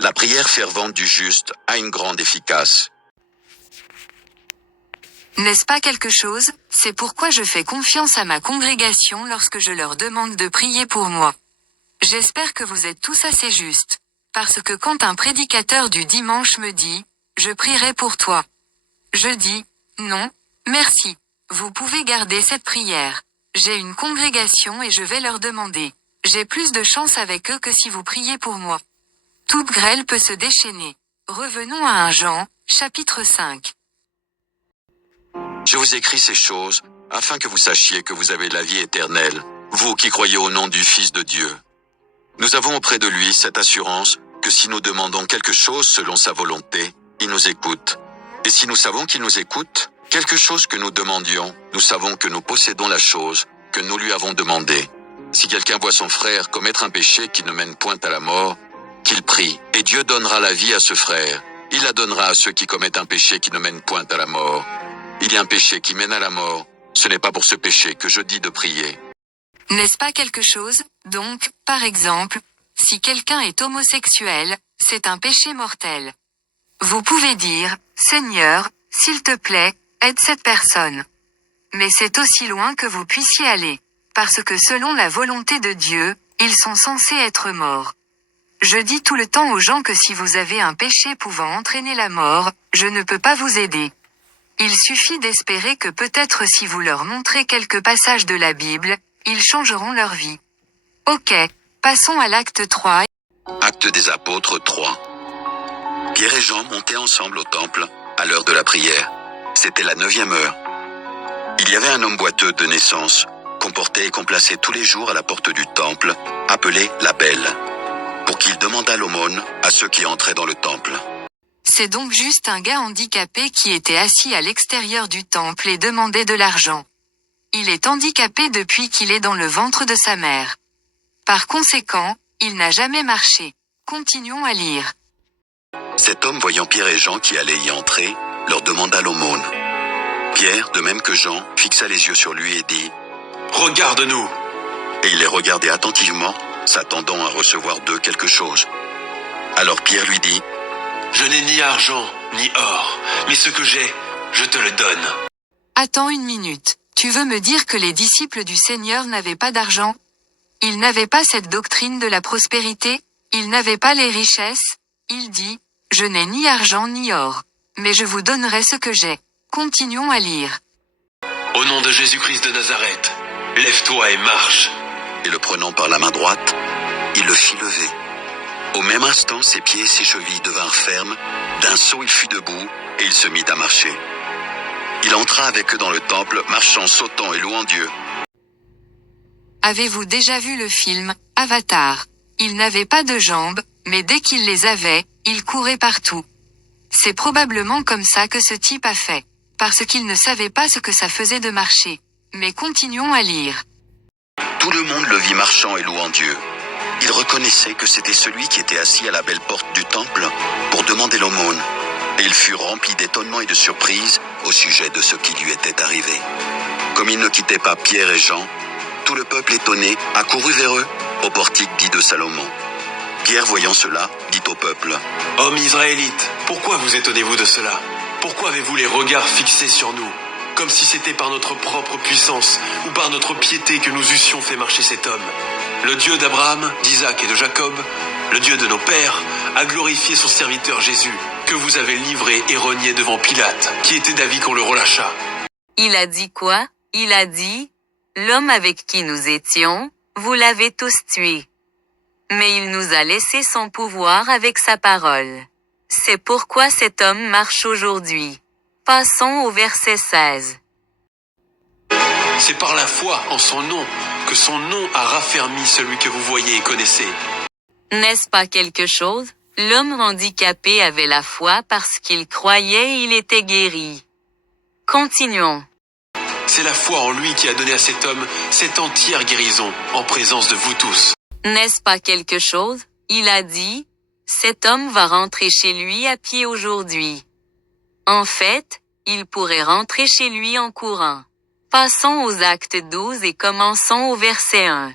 La prière fervente du juste a une grande efficace. N'est-ce pas quelque chose? C'est pourquoi je fais confiance à ma congrégation lorsque je leur demande de prier pour moi. J'espère que vous êtes tous assez justes. Parce que quand un prédicateur du dimanche me dit, je prierai pour toi. Je dis, non, merci. Vous pouvez garder cette prière. J'ai une congrégation et je vais leur demander. J'ai plus de chance avec eux que si vous priez pour moi. Toute grêle peut se déchaîner. Revenons à 1 Jean, chapitre 5. Je vous écris ces choses, afin que vous sachiez que vous avez la vie éternelle, vous qui croyez au nom du Fils de Dieu. Nous avons auprès de lui cette assurance que si nous demandons quelque chose selon sa volonté, il nous écoute. Et si nous savons qu'il nous écoute, quelque chose que nous demandions, nous savons que nous possédons la chose que nous lui avons demandée. Si quelqu'un voit son frère commettre un péché qui ne mène point à la mort, qu'il prie, et Dieu donnera la vie à ce frère. Il la donnera à ceux qui commettent un péché qui ne mène point à la mort. Il y a un péché qui mène à la mort. Ce n'est pas pour ce péché que je dis de prier. N'est-ce pas quelque chose? Donc, par exemple, si quelqu'un est homosexuel, c'est un péché mortel. Vous pouvez dire, Seigneur, s'il te plaît, aide cette personne. Mais c'est aussi loin que vous puissiez aller. Parce que selon la volonté de Dieu, ils sont censés être morts. Je dis tout le temps aux gens que si vous avez un péché pouvant entraîner la mort, je ne peux pas vous aider. Il suffit d'espérer que peut-être si vous leur montrez quelques passages de la Bible, ils changeront leur vie. Ok, passons à l'acte 3. Acte des apôtres 3. Pierre et Jean montaient ensemble au temple, à l'heure de la prière. C'était la 9e heure. Il y avait un homme boiteux de naissance, qu'on portait et qu'on plaçait tous les jours à la porte du temple, appelé la Belle, pour qu'il demandât l'aumône à ceux qui entraient dans le temple. C'est donc juste un gars handicapé qui était assis à l'extérieur du temple et demandait de l'argent. Il est handicapé depuis qu'il est dans le ventre de sa mère. Par conséquent, il n'a jamais marché. Continuons à lire. Cet homme, voyant Pierre et Jean qui allaient y entrer, leur demanda l'aumône. Pierre, de même que Jean, fixa les yeux sur lui et dit « Regarde-nous !» Et il les regardait attentivement, s'attendant à recevoir d'eux quelque chose. Alors Pierre lui dit « Je n'ai ni argent, ni or, mais ce que j'ai, je te le donne. » Attends une minute. Tu veux me dire que les disciples du Seigneur n'avaient pas d'argent? Ils n'avaient pas cette doctrine de la prospérité? Ils n'avaient pas les richesses? Il dit, je n'ai ni argent ni or. Mais je vous donnerai ce que j'ai. Continuons à lire. Au nom de Jésus-Christ de Nazareth, lève-toi et marche. Et le prenant par la main droite, il le fit lever. Au même instant, ses pieds et ses chevilles devinrent fermes. D'un saut, il fut debout et il se mit à marcher. Il entra avec eux dans le temple, marchant, sautant et louant Dieu. Avez-vous déjà vu le film Avatar? Il n'avait pas de jambes, mais dès qu'il les avait, il courait partout. C'est probablement comme ça que ce type a fait. Parce qu'il ne savait pas ce que ça faisait de marcher. Mais continuons à lire. Tout le monde le vit marchant et louant Dieu. Il reconnaissait que c'était celui qui était assis à la belle porte du temple pour demander l'aumône. Et il fut rempli d'étonnement et de surprise au sujet de ce qui lui était arrivé. Comme il ne quittait pas Pierre et Jean, tout le peuple étonné accourut vers eux au portique dit de Salomon. Pierre, voyant cela, dit au peuple: « Hommes israélites, pourquoi vous étonnez-vous de cela? Pourquoi avez-vous les regards fixés sur nous, comme si c'était par notre propre puissance ou par notre piété que nous eussions fait marcher cet homme? Le Dieu d'Abraham, d'Isaac et de Jacob, le Dieu de nos pères, a glorifié son serviteur Jésus, que vous avez livré et renié devant Pilate, qui était d'avis qu'on le relâchât. » Il a dit quoi? Il a dit, l'homme avec qui nous étions, vous l'avez tous tué. Mais il nous a laissé son pouvoir avec sa parole. C'est pourquoi cet homme marche aujourd'hui. Passons au verset 16. C'est par la foi en son nom que son nom a raffermi celui que vous voyez et connaissez. N'est-ce pas quelque chose? L'homme handicapé avait la foi parce qu'il croyait et il était guéri. Continuons. C'est la foi en lui qui a donné à cet homme cette entière guérison en présence de vous tous. N'est-ce pas quelque chose? Il a dit, cet homme va rentrer chez lui à pied aujourd'hui. En fait, il pourrait rentrer chez lui en courant. Passons aux actes 12 et commençons au verset 1.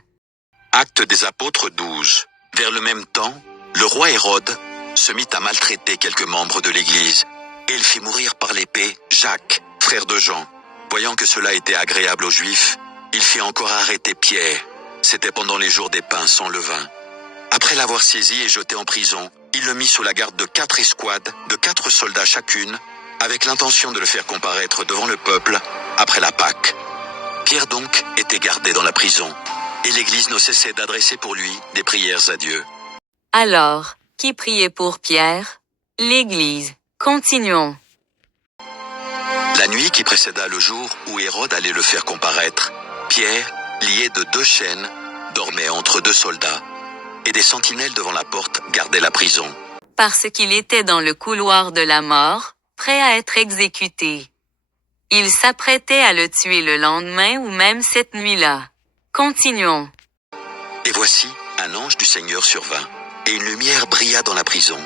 Actes des apôtres 12. Vers le même temps, le roi Hérode se mit à maltraiter quelques membres de l'Église, et il fit mourir par l'épée Jacques, frère de Jean. Voyant que cela était agréable aux Juifs, il fit encore arrêter Pierre. C'était pendant les jours des pains sans levain. Après l'avoir saisi et jeté en prison, il le mit sous la garde de 4 escouades, de 4 soldats chacune, avec l'intention de le faire comparaître devant le peuple après la Pâque. Pierre donc était gardé dans la prison, et l'Église ne cessait d'adresser pour lui des prières à Dieu. Alors, qui priait pour Pierre? L'Église. Continuons. La nuit qui précéda le jour où Hérode allait le faire comparaître, Pierre, lié de 2 chaînes, dormait entre 2 soldats, et des sentinelles devant la porte gardaient la prison. Parce qu'il était dans le couloir de la mort, prêt à être exécuté. Il s'apprêtait à le tuer le lendemain ou même cette nuit-là. Continuons. Et voici, un ange du Seigneur survint, et une lumière brilla dans la prison.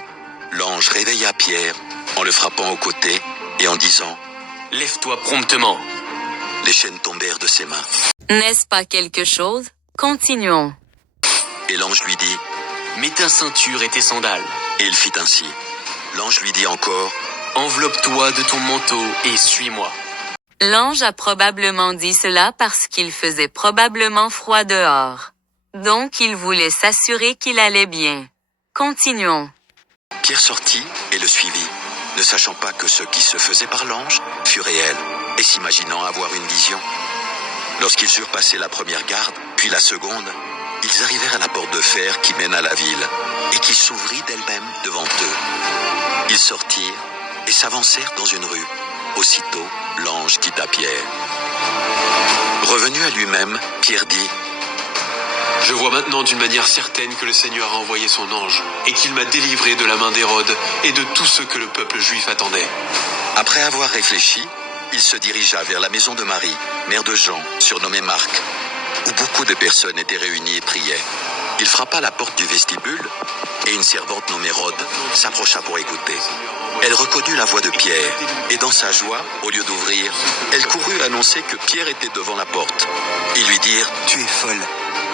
L'ange réveilla Pierre, en le frappant au côté, et en disant: « Lève-toi promptement. » Les chaînes tombèrent de ses mains. N'est-ce pas quelque chose? Continuons. Et l'ange lui dit: « Mets ta ceinture et tes sandales. » Et il fit ainsi. L'ange lui dit encore: « Enveloppe-toi de ton manteau et suis-moi. » L'ange a probablement dit cela parce qu'il faisait probablement froid dehors. Donc il voulait s'assurer qu'il allait bien. Continuons. Pierre sortit et le suivit, ne sachant pas que ce qui se faisait par l'ange fut réel, et s'imaginant avoir une vision. Lorsqu'ils eurent passé la première garde, puis la seconde, ils arrivèrent à la porte de fer qui mène à la ville, et qui s'ouvrit d'elle-même devant eux. Ils sortirent et s'avancèrent dans une rue. Aussitôt, l'ange quitta Pierre. Revenu à lui-même, Pierre dit: « Je vois maintenant d'une manière certaine que le Seigneur a envoyé son ange, et qu'il m'a délivré de la main d'Hérode et de tout ce que le peuple juif attendait. » Après avoir réfléchi, il se dirigea vers la maison de Marie, mère de Jean, surnommée Marc, où beaucoup de personnes étaient réunies et priaient. Il frappa à la porte du vestibule, et une servante nommée Rhoda s'approcha pour écouter. Elle reconnut la voix de Pierre, et dans sa joie, au lieu d'ouvrir, elle courut annoncer que Pierre était devant la porte. Ils lui dirent: « Tu es folle. »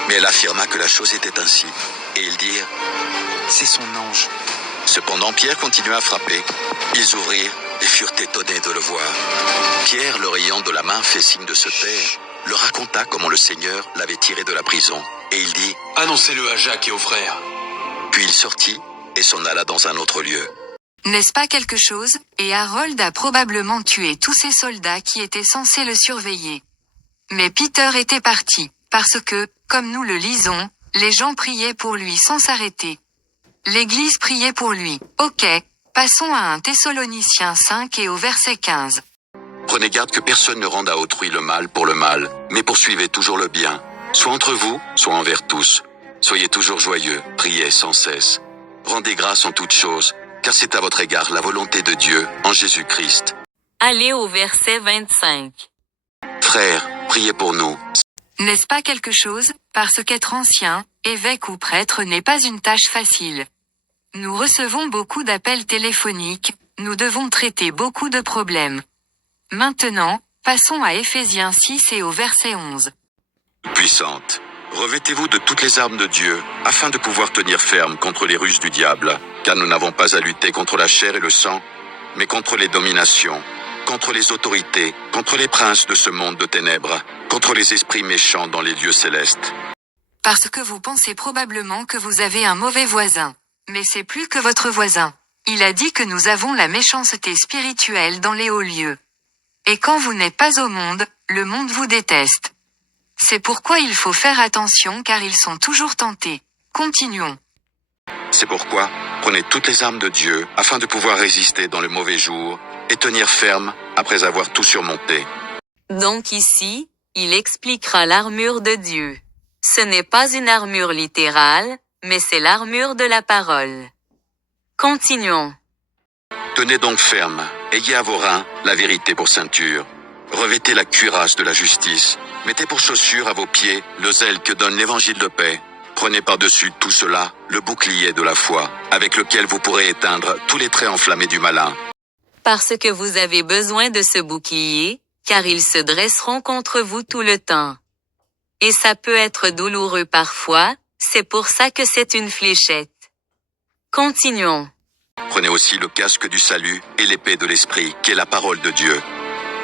Mais elle affirma que la chose était ainsi, et ils dirent: « C'est son ange. » Cependant Pierre continua à frapper. Ils ouvrirent et furent étonnés de le voir. Pierre, leur ayant de la main fait signe de se taire, leur raconta comment le Seigneur l'avait tiré de la prison, et il dit: « Annoncez-le à Jacques et aux frères. » Puis il sortit et s'en alla dans un autre lieu. N'est-ce pas quelque chose? Et Harold a probablement tué tous ces soldats qui étaient censés le surveiller. Mais Peter était parti, parce que, comme nous le lisons, les gens priaient pour lui sans s'arrêter. L'Église priait pour lui. Ok, passons à 1 Thessaloniciens 5 et au verset 15. Prenez garde que personne ne rende à autrui le mal pour le mal, mais poursuivez toujours le bien, soit entre vous, soit envers tous. Soyez toujours joyeux, priez sans cesse. Rendez grâce en toutes choses, car c'est à votre égard la volonté de Dieu, en Jésus-Christ. Allez au verset 25. Frères, priez pour nous. N'est-ce pas quelque chose, parce qu'être ancien, évêque ou prêtre n'est pas une tâche facile. Nous recevons beaucoup d'appels téléphoniques, nous devons traiter beaucoup de problèmes. Maintenant, passons à Éphésiens 6 et au verset 11. Puissante. Revêtez-vous de toutes les armes de Dieu, afin de pouvoir tenir ferme contre les ruses du diable, car nous n'avons pas à lutter contre la chair et le sang, mais contre les dominations, contre les autorités, contre les princes de ce monde de ténèbres, contre les esprits méchants dans les lieux célestes. Parce que vous pensez probablement que vous avez un mauvais voisin. Mais c'est plus que votre voisin. Il a dit que nous avons la méchanceté spirituelle dans les hauts lieux. Et quand vous n'êtes pas au monde, le monde vous déteste. C'est pourquoi il faut faire attention car ils sont toujours tentés. Continuons. C'est pourquoi, prenez toutes les armes de Dieu, afin de pouvoir résister dans le mauvais jour, et tenir ferme après avoir tout surmonté. Donc ici, il expliquera l'armure de Dieu. Ce n'est pas une armure littérale, mais c'est l'armure de la parole. Continuons. Tenez donc ferme, ayez à vos reins la vérité pour ceinture. Revêtez la cuirasse de la justice. Mettez pour chaussure à vos pieds le zèle que donne l'évangile de paix. Prenez par-dessus tout cela le bouclier de la foi, avec lequel vous pourrez éteindre tous les traits enflammés du malin. Parce que vous avez besoin de ce bouclier, car ils se dresseront contre vous tout le temps. Et ça peut être douloureux parfois, c'est pour ça que c'est une fléchette. Continuons. Prenez aussi le casque du salut et l'épée de l'esprit, qui est la parole de Dieu.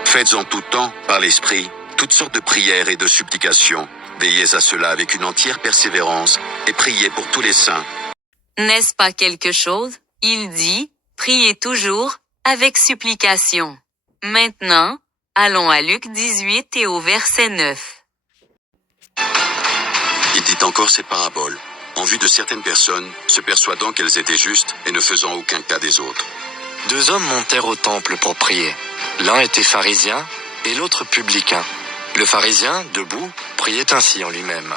Faites en tout temps, par l'esprit, toutes sortes de prières et de supplications. Veillez à cela avec une entière persévérance, et priez pour tous les saints. N'est-ce pas quelque chose? Il dit, priez toujours, avec supplication. Maintenant, allons à Luc 18 et au verset 9. Il dit encore cette parabole. En vue de certaines personnes, se persuadant qu'elles étaient justes et ne faisant aucun cas des autres. 2 hommes montèrent au temple pour prier. L'un était pharisien et l'autre publicain. Le pharisien, debout, priait ainsi en lui-même.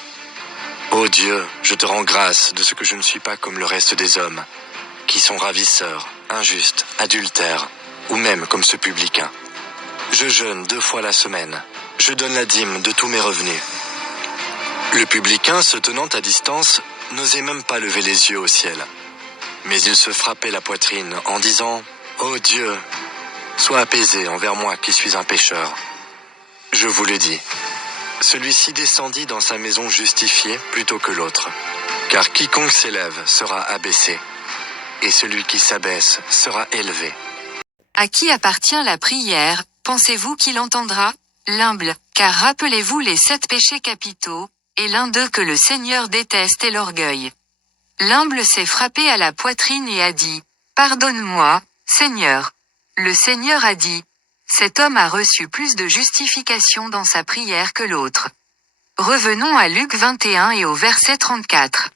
Ô Dieu, je te rends grâce de ce que je ne suis pas comme le reste des hommes, qui sont ravisseurs, injustes, adultères, ou même comme ce publicain. Je jeûne 2 fois la semaine. Je donne la dîme de tous mes revenus. Le publicain, se tenant à distance, n'osait même pas lever les yeux au ciel. Mais il se frappait la poitrine en disant « Ô Dieu, sois apaisé envers moi qui suis un pécheur. » Je vous le dis, celui-ci descendit dans sa maison justifié plutôt que l'autre. Car quiconque s'élève sera abaissé, et celui qui s'abaisse sera élevé. À qui appartient la prière, pensez-vous qu'il entendra? L'humble, car rappelez-vous les 7 péchés capitaux, et l'un d'eux que le Seigneur déteste est l'orgueil. L'humble s'est frappé à la poitrine et a dit, « Pardonne-moi, Seigneur. » Le Seigneur a dit, « Cet homme a reçu plus de justification dans sa prière que l'autre. » Revenons à Luc 21 et au verset 34.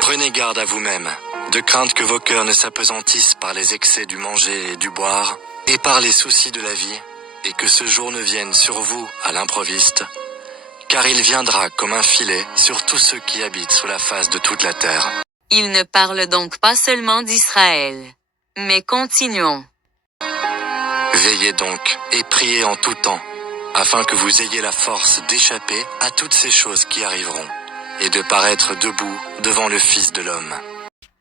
Prenez garde à vous-même, de crainte que vos cœurs ne s'apesantissent par les excès du manger et du boire, et par les soucis de la vie, et que ce jour ne vienne sur vous à l'improviste, car il viendra comme un filet sur tous ceux qui habitent sur la face de toute la terre. Il ne parle donc pas seulement d'Israël. Mais continuons. Veillez donc et priez en tout temps, afin que vous ayez la force d'échapper à toutes ces choses qui arriveront, et de paraître debout devant le Fils de l'homme.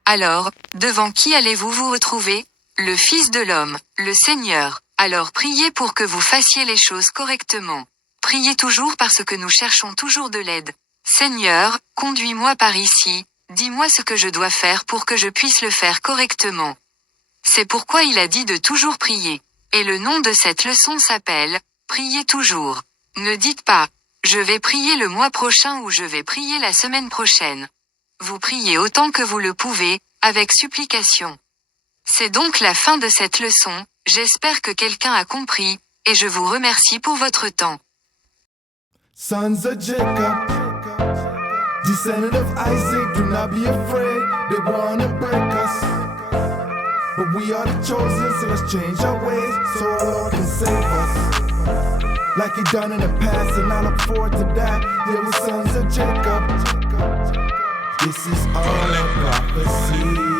Alors, devant qui allez-vous vous retrouver? Le Fils de l'homme, le Seigneur. Alors priez pour que vous fassiez les choses correctement. Priez toujours parce que nous cherchons toujours de l'aide. Seigneur, conduis-moi par ici, dis-moi ce que je dois faire pour que je puisse le faire correctement. C'est pourquoi il a dit de toujours prier. Et le nom de cette leçon s'appelle « Priez toujours ». Ne dites pas « Je vais prier le mois prochain » ou « Je vais prier la semaine prochaine ». Vous priez autant que vous le pouvez, avec supplication. C'est donc la fin de cette leçon, j'espère que quelqu'un a compris, et je vous remercie pour votre temps. Sons of Jacob, descendant of Isaac, do not be afraid, they wanna break us. But we are the chosen, so let's change our ways so our Lord can save us. Like he done in the past, and I look forward to that. Yeah, we're sons of Jacob. This is all a prophecy.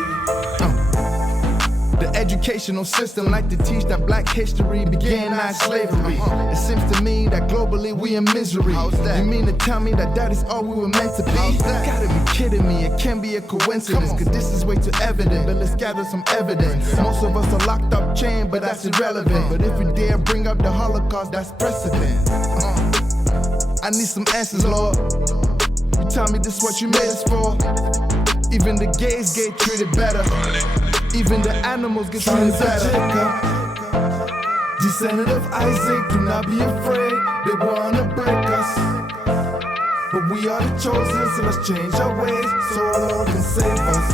The educational system like to teach that black history began not slavery. It seems to me that globally we in misery. You mean to tell me that is all we were meant to be? Gotta be kidding me, it can't be a coincidence, cause this is way too evident. But let's gather some evidence. Most of us are locked up, chained, but that's irrelevant. But if you dare bring up the Holocaust, that's precedent. I need some answers, Lord. You tell me this what you made us for. Even the gays get treated better. Even the animals get treated better. Descendant of Isaac, do not be afraid. They wanna break us, but we are the chosen, so let's change our ways so our Lord can save us.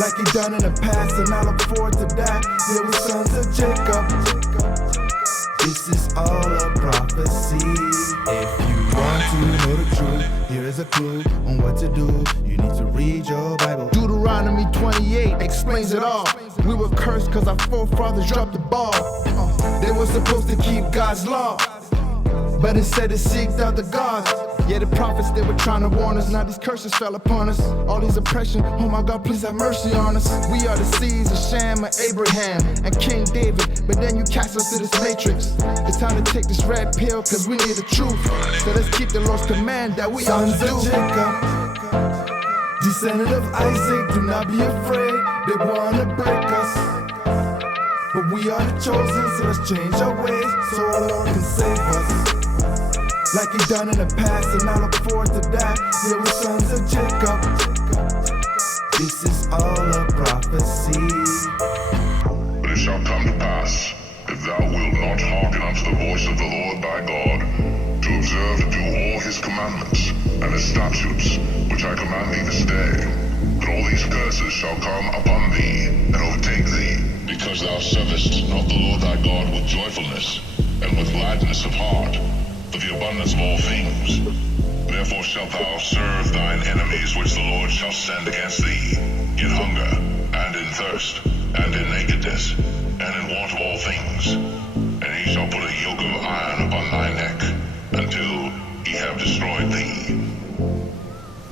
Like he done in the past, and I look forward to that. Yeah, we're sons of Jacob. This is all a prophecy. If you want to know the truth, here is a clue on what to do. You need to read your Bible. Deuteronomy 28 explains it all. We were cursed cause our forefathers dropped the ball. They were supposed to keep God's law, but instead they seeked out the gods. Yeah, the prophets, they were trying to warn us. Now these curses fell upon us. All these oppression, oh my God, please have mercy on us. We are the seeds of Shem and Abraham and King David, but then you cast us to this matrix. It's time to take this red pill, cause we need the truth. So let's keep the Lord's command that we ought to do. Sons of Jacob, descendant of Isaac, do not be afraid. They wanna break us, but we are the chosen, so let's change our ways so our Lord can save us. Like he done in the past, and I look forward to that. Yeah, we're sons of Jacob. This is all a prophecy. But it shall come to pass, if thou wilt not hearken unto the voice of the Lord thy God, to observe to do all his commandments and his statutes, which I command thee this day, that all these curses shall come upon thee and overtake thee, because thou servest not the Lord thy God with joyfulness and with gladness of heart, for the abundance of all things. Therefore shalt thou serve thine enemies which the Lord shall send against thee, in hunger, and in thirst, and in nakedness, and in want of all things. And he shall put a yoke of iron upon thy neck, until he have destroyed thee.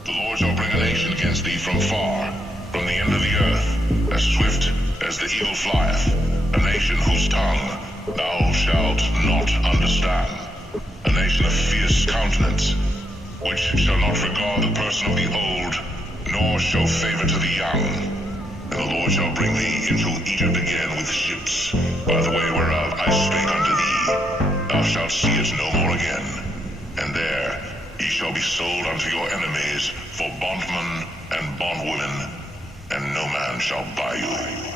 The Lord shall bring a nation against thee from far, from the end of the earth, as swift as the eagle flieth, a nation whose tongue thou shalt not understand. A nation of fierce countenance, which shall not regard the person of the old, nor show favor to the young. And the Lord shall bring thee into Egypt again with ships, by the way whereof I spake unto thee. Thou shalt see it no more again. And there ye shall be sold unto your enemies for bondmen and bondwomen, and no man shall buy you.